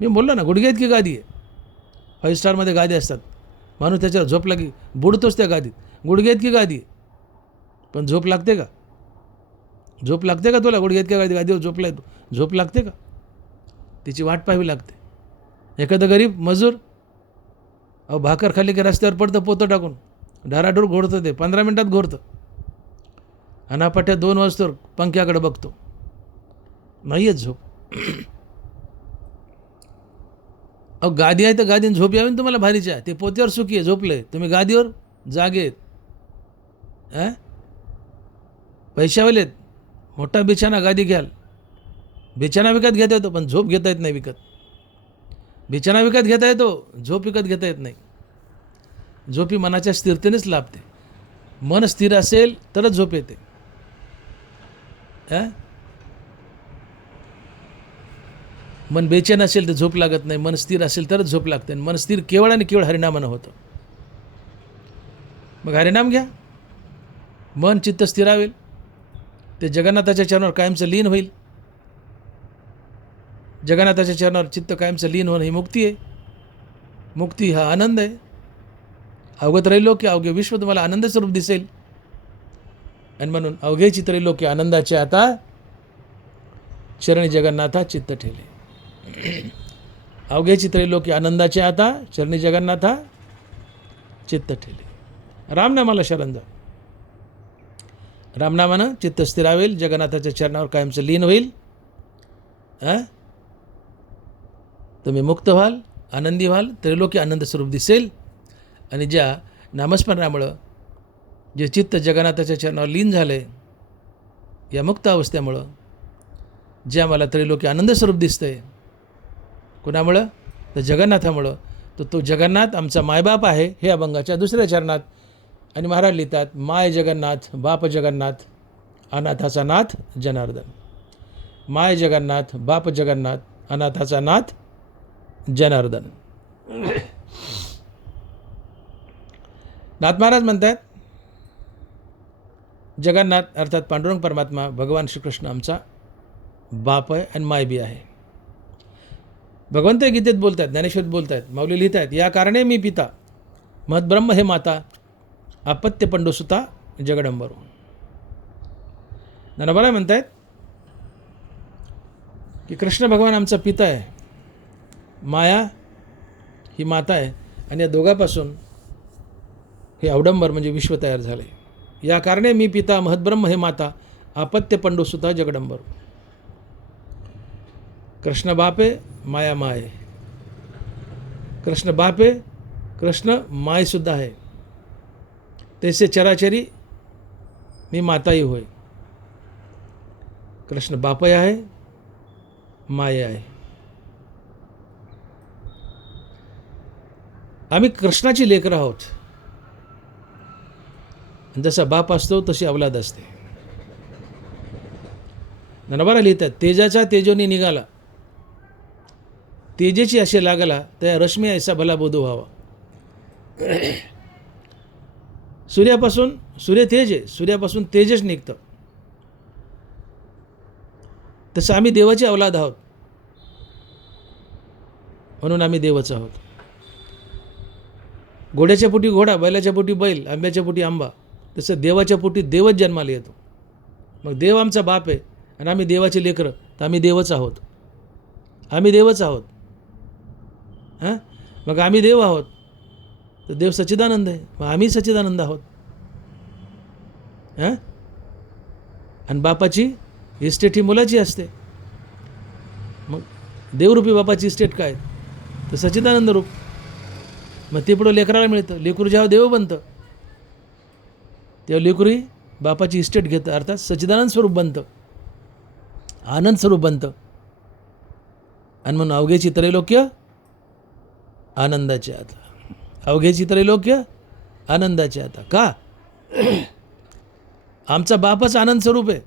मी बोललो ना, गुडघ्यात की गादी आहे. 5 स्टारमध्ये गादी असतात, माणूस त्याच्यावर झोपला की बुडतोच त्या गादीत. गुडघ्यात की गादी आहे, पण झोप लागते का? झोप लागते का तुला? गुडघ्यात की गादीवर झोपलाय तू, झोप लागते का? तिची वाट पाहावी लागते. एखादं गरीब मजूर भाकर खाली की रस्त्यावर पडतं पोतं टाकून, ढाराढूर घोडतं, ते 15 मिनटात घोरतं. अनापाट्या 2 वाजता पंख्याकडे बघतो, नाही आहे झोप. गादी आहे तर गादीने झोप यावी ना तुम्हाला भारीच्या. ते पोत्यावर सुखी आहे, झोपले, तुम्ही गादीवर जागेत. पैशावालेत मोठा बिछाना गादी घ्याल, बिछाना विकत घेता येतो पण झोप घेता येत नाही विकत. बिछाना विकत घेता येतो, झोप विकत घेता येत नाही. झोप ही मनाच्या स्थिरतेनेच लाभते. मन स्थिर असेल तरच झोप येते. मन बेचैन असेल तर झोप लागत नाही. मन स्थिर असेल तरच झोप लागते. आणि मन स्थिर केवळ आणि केवळ हरिनामानं होतं. मग हरिनाम घ्या, मन चित्त स्थिरावेल, ते जगन्नाथाच्या चरणावर कायमचं लीन होईल. जगन्नाथाच्या चरणावर चित्त कायमचं लीन होणं ही मुक्ती आहे. मुक्ती हा आनंद आहे. अवगत राहिलो की अवघे विश्व तुम्हाला आनंद स्वरूप दिसेल. आणि म्हणून अवघे चित्रलोकी आनंदाचे आता चरणी जगन्नाथा चित्त ठेले. अवघे चित्रलोकी आनंदाचे आता चरणी जगन्नाथा चित्त ठेले. रामनामाला शरण जा. रामनामानं चित्त स्थिरावेल, जगन्नाथाच्या चरणावर कायमचं लीन होईल. तुम्ही मुक्त व्हाल, आनंदी व्हाल, त्रैलोकी आनंद स्वरूप दिसेल. आणि ज्या नामस्मरणामुळं जे चित्त जगन्नाथाच्या चरणावर लीन झाले, या मुक्त अवस्थेमुळं जे आम्हाला त्रैलोकी आनंद स्वरूप दिसतंय, कुणामुळं? तर जगन्नाथामुळं. तो जगन्नाथ आमचा मायबाप आहे. हे अभंगाच्या 2ऱ्या चरणात. आणि महाराज लिहितात, माय जगन्नाथ बाप जगन्नाथ अनाथाचा नाथ जनार्दन. माय जगन्नाथ बाप जगन्नाथ अनाथाचा नाथ जनार्दन. नाथ महाराज म्हणतात, जगन्नाथ अर्थात पांडुरंग परमात्मा भगवान श्रीकृष्ण आमचा बाप आहे आणि माय बी आहे. भगवंत गीतेत बोलत आहेत, ज्ञानेश्वरीत बोलत आहेत, माऊली लिहित आहेत, या कारणे मी पिता महद्ब्रह्म हे माता आपत्य पंडुसुता जगडंबरू. ज्ञानोबा म्हणत आहेत की कृष्ण भगवान आमचा पिता आहे, माया ही माता आहे, आणि या दोघांपासून हे अवडंबर म्हणजे विश्व तयार झाले. या कारणे मी पिता महद्ब्रह्म हे माता आपत्य पंडुसुता जगडंबरू. कृष्ण बापे माया माय. कृष्ण बापे, कृष्ण मायसुद्धा आहे. तैसे चराचरी मी माताही होय. कृष्ण बापय आहे, माय आहे. आम्ही कृष्णाची लेकरं आहोत. जसा बाप असतो तशी अवलाद असते. ज्ञानोबा लिहितात, तेजाचा तेजोनी निघाला, तेजेची असे लागला, त्या रश्मी ऐसा भला बोधू व्हावा. सूर्यापासून, सूर्य तेज आहे, सूर्यापासून तेजच निघतं. तसं आम्ही देवाची अवलाद आहोत, म्हणून आम्ही देवच आहोत. घोड्याच्या पोटी घोडा, बैलाच्या पोटी बैल, आंब्याच्या पोटी आंबा, तसं देवाच्या पोटी देवच जन्माला येतो. मग देव आमचा बाप आहे आणि आम्ही देवाचे लेकरं, तर आम्ही देवच आहोत. आम्ही देवच आहोत. मग आम्ही देव आहोत, तर देव सच्चिदानंद आहे, मग आम्ही सच्चिदानंद आहोत. हां, आणि बापाची इस्टेट ही मुलाची असते. मग देवरूपी बापाची इस्टेट काय, तर सच्चिदानंद रूप. मग ते पुढं लेकराला मिळतं. लेकरू जेव्हा देव बनतं तेव्हा लेकरूही बापाची इस्टेट घेतं, अर्थात सच्चिदानंद स्वरूप बनतं, आनंद स्वरूप बनतं. आणि म्हणून अवघेची त्रैलोक्य आनंदाचे आता, अवघेची त्रैलोक्य आनंदाचे आता. का? आमचा बापच आनंद स्वरूप आहे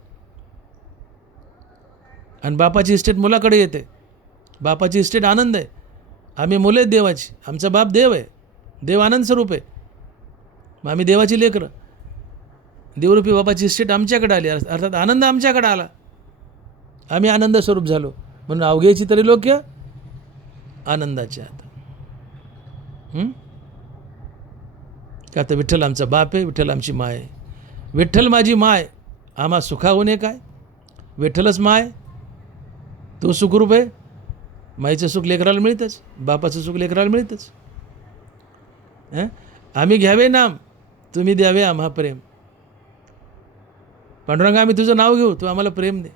आणि बापाची इस्टेट मुलाकडे येते. बापाची इस्टेट आनंद आहे, आम्ही मुले आहेत देवाची, आमचा बाप देव आहे, देव आनंद स्वरूप आहे. मग आम्ही देवाची लेकरं, देवरूपी बापाची इस्टेट आमच्याकडे आली, अर्थात आनंद आमच्याकडे आला, आम्ही आनंद स्वरूप झालो. म्हणून अवघेची त्रैलोक्य आनंदाचे आता. का तर विठ्ठल आमचा बाप आहे, विठ्ठल आमची माय आहे. विठ्ठल माझी माय, आम्हा सुखावणे काय, विठ्ठलच माय, तो सुखरूप आहे. माईचं सुख लेकराला मिळतंच, बापाचं सुख लेकराला मिळतंच. आम्ही घ्यावे नाम, तुम्ही द्यावे आम्हा प्रेम. पांडुरंगा आम्ही तुझं नाव घेऊ, तू आम्हाला प्रेम दे,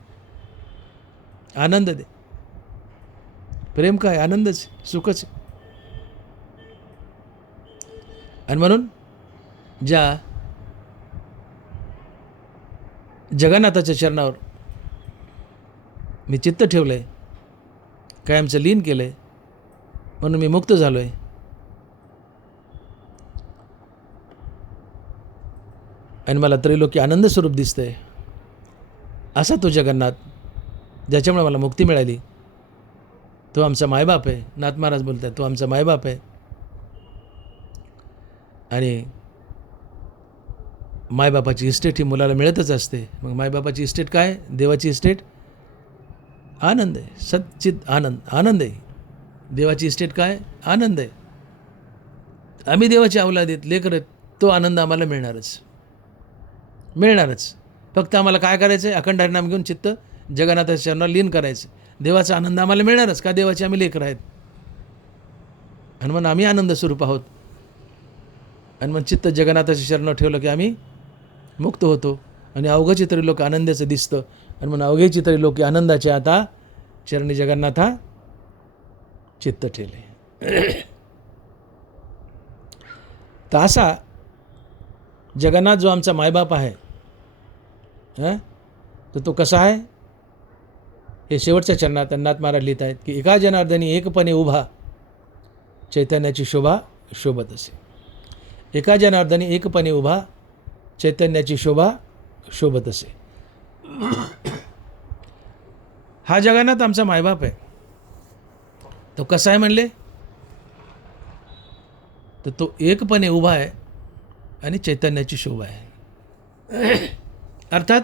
आनंद दे. प्रेम काय, आनंदच, सुखच. आणि म्हणून ज्या जगन्नाथाच्या चरणावर मी चित्त ठेवलं आहे, कायमचं लीन केलं आहे, म्हणून मी मुक्त झालो आहे. आणि मला त्रैलोक्य आनंद स्वरूप दिसतं आहे. असा तो जगन्नाथ, ज्याच्यामुळे मला मुक्ती मिळाली, तो आमचा मायबाप आहे. नाथ महाराज बोलत आहेत, तो आमचा मायबाप आहे. आणि मायबापाची इस्टेट ही मुलाला मिळतच असते. मग मायबापाची इस्टेट काय, देवाची इस्टेट आनंद आहे, सच्चित आनंद, आनंद आहे. देवाची इस्टेट काय, आनंद आहे. आम्ही देवाची अवलादीत लेकरं, तो आनंद आम्हाला मिळणारच, मिळणारच. फक्त आम्हाला काय करायचं आहे, अखंड हरिनाम घेऊन चित्त जगन्नाथाच्या चरणावर लीन करायचं. देवाचा आनंद आम्हाला मिळणारच, का देवाचे आम्ही लेकरं आहेत. आणि म्हणून आम्ही आनंद स्वरूप आहोत. आणि मग चित्त जगन्नाथाच्या चरणावर ठेवलं की आम्ही मुक्त होतो. आणि अवघची त्रैलोक आनंदाचं दिसतं. आणि म्हणून अवघेची त्रैलोक आनंदाचे आता चरणी जगन्नाथा चित्त ठेवले. तर असा जगन्नाथ जो आमचा मायबाप आहे, तर तो कसा आहे, हे शेवटच्या चरणात नाथ महाराज लिहित आहेत की एका जनार्दनी एकपणे उभा चैतन्याची शोभा शोभत असे. एका जनार्दनी एकपणे उभा चैतन्याची शोभा शोभत असे. हा जगन्नाथ आमचा मायबाप आहे. तो कसा आहे म्हणले, तर तो एकपणे उभा आहे आणि चैतन्याची शोभा आहे. अर्थात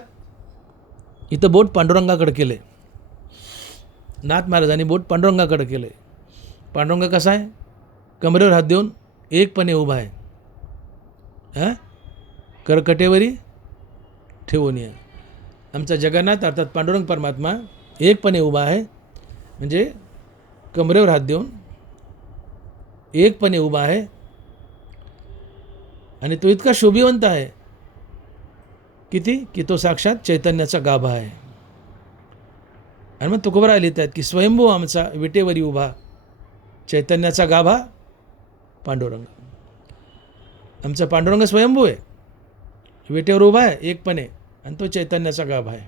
इथं बोट पांडुरंगाकडे केले, नाथ महाराजांनी बोट पांडुरंगाकडे केले. पांडुरंग कसा आहे, कमरेवर हात देऊन एकपणे उभा आहे, करकटेवरी ठेवून या. आमचा जगन्नाथ अर्थात पांडुरंग परमात्मा एकपणे उभा आहे, म्हणजे कमरेवर हात देऊन एकपणे उभा आहे. आणि तो इतका शोभिवंत आहे किती, की तो साक्षात चैतन्याचा गाभा आहे. आणि मग तुकोबरा लिहित आहेत की स्वयंभू आमचा विटेवरी उभा चैतन्याचा गाभा पांडुरंग. आमचा पांडुरंग स्वयंभू आहे, विटेवर उभा आहे एकपणे, आणि तो चैतन्याचा गाभा आहे.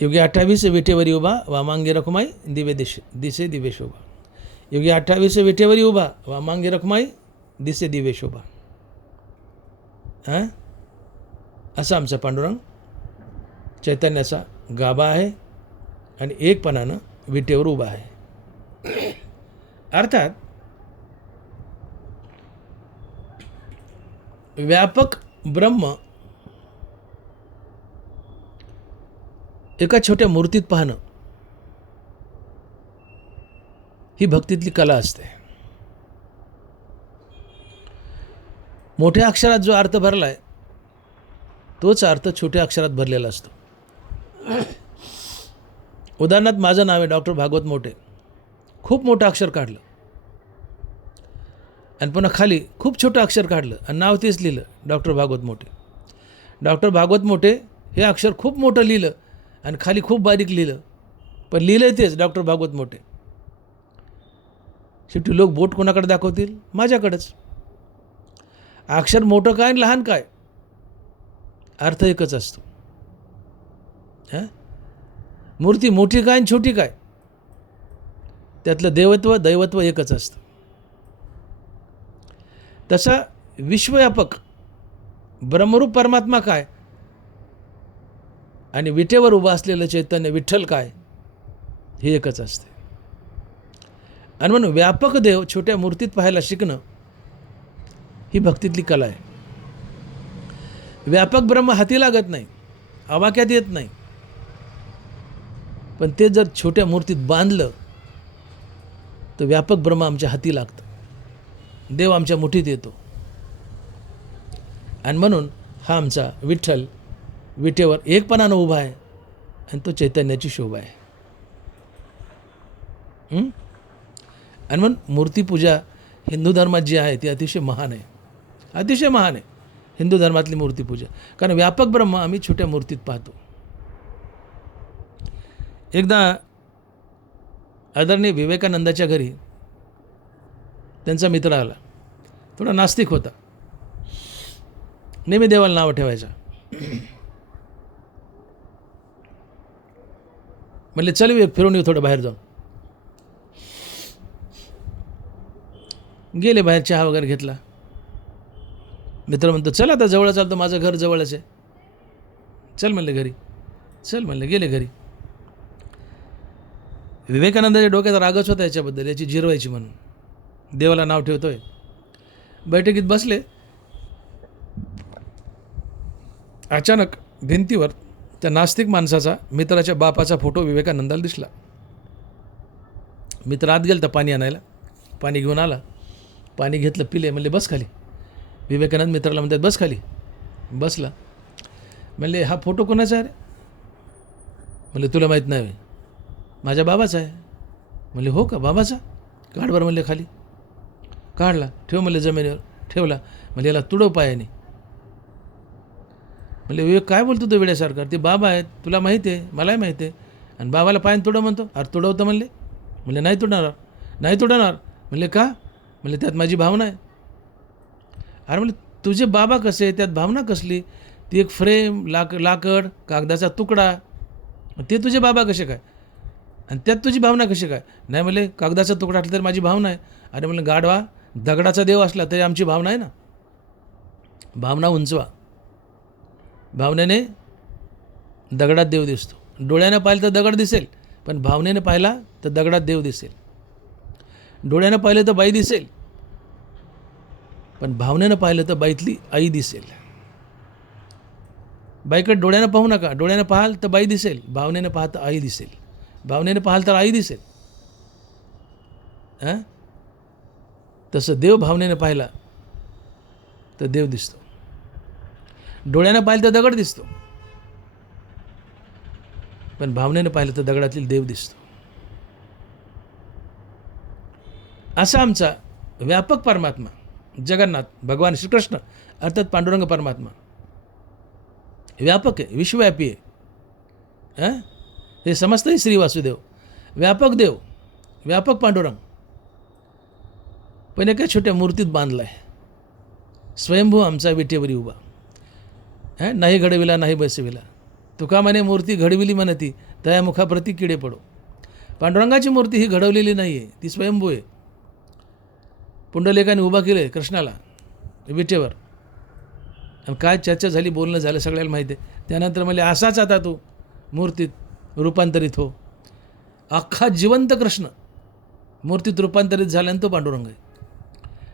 योगी 28 विटेवरी उभा वामांगी रखुमाई दिवे दिसे दिवे शोभा. योगी 28 विटेवरी उभा वामांगी रखुमाई दिसे दिवे शोभा. असा आमचा पांडुरंग चैतन्याचा गाभा आहे आणि एकपणानं विटेवर उभा आहे. अर्थात व्यापक ब्रह्म एका छोट्या मूर्तीत पाहणं ही भक्तीतली कला असते. मोठ्या अक्षरात जो अर्थ भरला आहे तोच अर्थ छोट्या अक्षरात भरलेला असतो. उदाहरणार्थ माझं नाव आहे डॉक्टर भागवत मोठे, खूप मोठं अक्षर काढलं आणि पुन्हा खाली खूप छोटं अक्षर काढलं आणि नाव तेच लिहिलं, डॉक्टर भागवत मोठे. डॉक्टर भागवत मोठे हे अक्षर खूप मोठं लिहिलं आणि खाली खूप बारीक लिहिलं, पण लिहिलं तेच डॉक्टर भागवत मोठे. शेवटी लोक बोट कोणाकडे दाखवतील? माझ्याकडेच. अक्षर मोठं काय आणि लहान काय, अर्थ एकच असतो. हां, मूर्ती मोठी काय आणि छोटी काय, त्यातलं देवत्व दैवत्व एकच असतं. तसा विश्वव्यापक ब्रह्मरूप परमात्मा काय आणि विटेवर उभं असलेलं चैतन्य विठ्ठल काय, हे एकच असते. आणि म्हणून व्यापक देव छोट्या मूर्तीत पाहायला शिकणं ही भक्तीतली कला आहे. व्यापक ब्रह्म हाती लागत नाही, आवाक्यात येत नाही, पण ते जर छोट्या मूर्तीत बांधलं तर व्यापक ब्रह्म आमच्या हाती लागतं, देव आमच्या मुठीत येतो. आणि म्हणून हा आमचा विठ्ठल विटेवर एकपणानं उभा आहे आणि तो चैतन्याची शोभा आहे. आणि म्हणून मूर्तीपूजा हिंदू धर्मात जी आहे ती अतिशय महान आहे, अतिशय महान आहे हिंदू धर्मातली मूर्तीपूजा. कारण व्यापक ब्रह्म आम्ही छोट्या मूर्तीत पाहतो. एकदा आदरणीय विवेकानंदाच्या घरी त्यांचा मित्र आला, थोडा नास्तिक होता, नेहमी देवाला नावं ठेवायचा. म्हणले चल विवेक फिरून येऊ थोडं बाहेर जाऊन. गेले बाहेर, चहा वगैरे घेतला. मित्र म्हणतो चल आता जवळ चालतो, माझं घर जवळच आहे, चल म्हणले घरी. चल म्हणले, गेले घरी. विवेकानंदाच्या डोक्यात रागच होता याच्याबद्दल, याची जिरवायची म्हणून, देवाला नाव ठेवतोय. बैठकीत बसले, अचानक भिंतीवर त्या नास्तिक माणसाचा मित्राच्या बापाचा फोटो विवेकानंदाला दिसला. मित्र आत गेला तर पाणी आणायला, पाणी घेऊन आला, पाणी घेतलं, पिले. म्हणले बस खाली. विवेकानंद मित्राला म्हणतात बस खाली. बसला. म्हणले हा फोटो कोणाचा आहे रे? म्हणले तुला माहीत नाही? माझ्या बाबाचा आहे. म्हणले हो का, बाबाचा? काढ बरं म्हणले खाली. काढला, ठेव म्हणले जमिनीवर. ठेवला. म्हणजे याला तुडव पायाने. म्हणले विवेक काय बोलतो तो वेड्यासारखा, ते बाबा आहेत, तुला माहिती आहे, मलाही माहिती आहे, आणि बाबाला पायाने तुडव म्हणतो? अरे तुडवतं म्हणले. म्हणले नाही तुडणार. नाही तुडणार. म्हणले का? म्हणले त्यात माझी भावना आहे. अरे म्हणले तुझे बाबा कसे, त्यात भावना कसली? ती एक फ्रेम, लाकड, कागदाचा तुकडा, ते तुझे बाबा कसे काय, आणि त्यात तुझी भावना कशी काय? नाही म्हणले कागदाचा तुकडा असला तरी माझी भावना आहे. अरे म्हणलं गाढवा, दगडाचा देव असला तरी आमची भावना आहे ना. भावना उंचवा. भावनेने दगडात देव दिसतो. डोळ्यानं पाहिलं तर दगड दिसेल, पण भावनेनं पाहिला तर दगडात देव दिसेल. डोळ्यानं पाहिलं तर बाई दिसेल, पण भावनेनं पाहिलं तर बाईतली आई दिसेल. बाईकडे डोळ्यानं पाहू नका, डोळ्यानं पाहाल तर बाई दिसेल, भावनेनं पाहाल तर आई दिसेल. भावनेनं पाहाल तर आई दिसेल. हां, तसं देव भावनेनं पाहिला तर देव दिसतो. डोळ्यानं पाहिलं तर दगड दिसतो, पण भावनेनं पाहिलं तर दगडातील देव दिसतो. असा आमचा व्यापक परमात्मा जगन्नाथ भगवान श्रीकृष्ण अर्थात पांडुरंग परमात्मा व्यापक आहे, विश्वव्यापी आहे. हां, हे समजतंय श्री वासुदेव, व्यापक देव, व्यापक पांडुरंग, पण एका छोट्या मूर्तीत बांधला आहे. स्वयंभू आमचा विटेवरी उभा. हां, नाही घडविला नाही बसविला. तुका म्हणे मूर्ती घडविली म्हणती, तया मुखाप्रती किडे पडो. पांडुरंगाची मूर्ती ही घडवलेली नाही आहे, ती स्वयंभू आहे. पुंडलिकाने उभा केलं आहे कृष्णाला विटेवर, आणि काय चर्चा झाली, बोलणं झालं सगळ्याला माहिती आहे. त्यानंतर म्हणले असाच आता तू मूर्तीत रूपांतरित हो. अख्खा जिवंत कृष्ण मूर्तीत रूपांतरित झाल्यानं तो पांडुरंग आहे.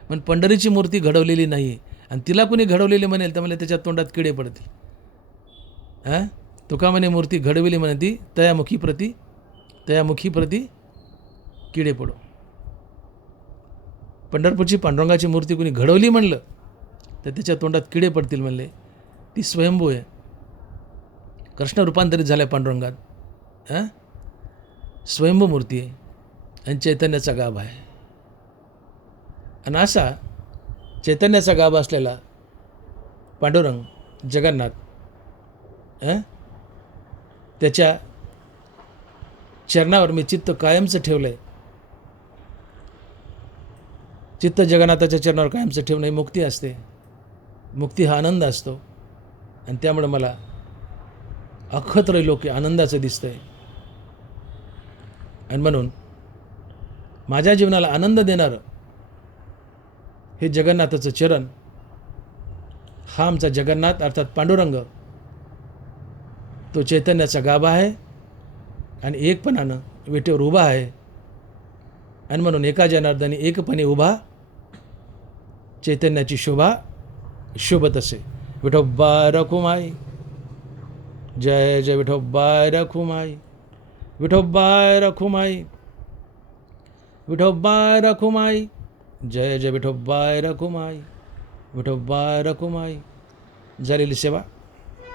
पण पंढरीची मूर्ती घडवलेली नाही आहे, आणि तिला कुणी घडवलेली म्हणेल तर मला त्याच्या तोंडात किडे पडतील. हां, तुका म्हणे मूर्ती घडविली म्हणती, तया मुखी प्रती किडे पडो. पंढरपूरची पांडुरंगाची मूर्ती कुणी घडवली म्हणलं तर त्याच्या तोंडात किडे पडतील म्हणले. ती स्वयंभू आहे, कृष्ण रूपांतरित झाल्या पांडुरंगात. हां, स्वयंभू मूर्ती आहे आणि चैतन्याचा गाभ आहे. आणि असा चैतन्याचा गाभा असलेला पांडुरंग जगन्नाथ त्याच्या चरणावर मी चित्त कायमचं ठेवलं आहे. चित्त जगन्नाथाच्या चरणावर कायमचं ठेवणं ही मुक्ती असते. मुक्ती हा आनंद असतो आणि त्यामुळे मला अख्खत्रैलोक्य आनंदाचं दिसतं आहे. आणि म्हणून माझ्या जीवनाला आनंद देणारं हे जगन्नाथाचं चरण, हा आमचा जगन्नाथ अर्थात पांडुरंग, तो चैतन्याचा गाभा आहे आणि एकपणानं विटेवर उभा आहे. आणि म्हणून एका जनार्दनी एकपणे उभा चैतन्याची शोभा शोभत असे. विठोबा रखुमाई, जय जय विठोबा रखुमाई, विठोबा रखुमाई, विठोबा रखुमाई, जय जय विठोबा रखुमाई, विठोबा रखुमाई. झालेली सेवा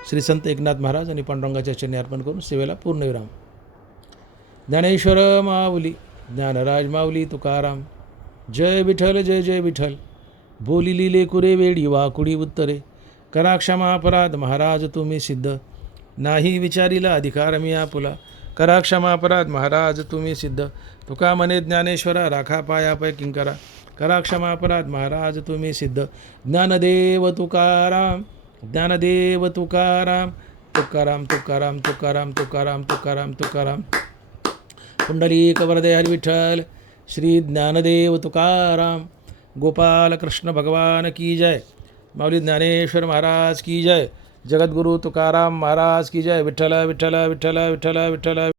श्री संत एकनाथ महाराज आणि पांडुरंगाच्या चरणी अर्पण करून सेवेला पूर्णविराम. ज्ञानेश्वर माऊली, ज्ञानराज माऊली तुकाराम. जय विठ्ठल जय जय विठ्ठल. बोली लिले कुरे वेडी वाकुडी उत्तरे. करा क्षमा अपराध महाराज तुम्ही सिद्ध. नाही विचारिला अधिकार मी आपुला. करा क्षमा अपराध महाराज तुम्ही सिद्ध. तुका म्हणे ज्ञानेश्वरा राखा पाया पै किंकरा. करा क्षमा अपराध महाराज तुम्ही सिद्ध. ज्ञानदेव तुकाराम, ज्ञानदेव तुकाराम. तुकाराम तुकाराम तुकाराम तुकाराम तुकाराम तुकाराम. पुंडलिक वरदे हरी विठ्ठल. श्री ज्ञानदेव तुकाराम. गोपाल कृष्ण भगवान की जय. माऊली ज्ञानेश्वर महाराज की जय. जगद्गुरु तुकाराम महाराज की जय. विठ्ठल विठ्ठल विठ्ठल विठ्ठल विठ्ठल.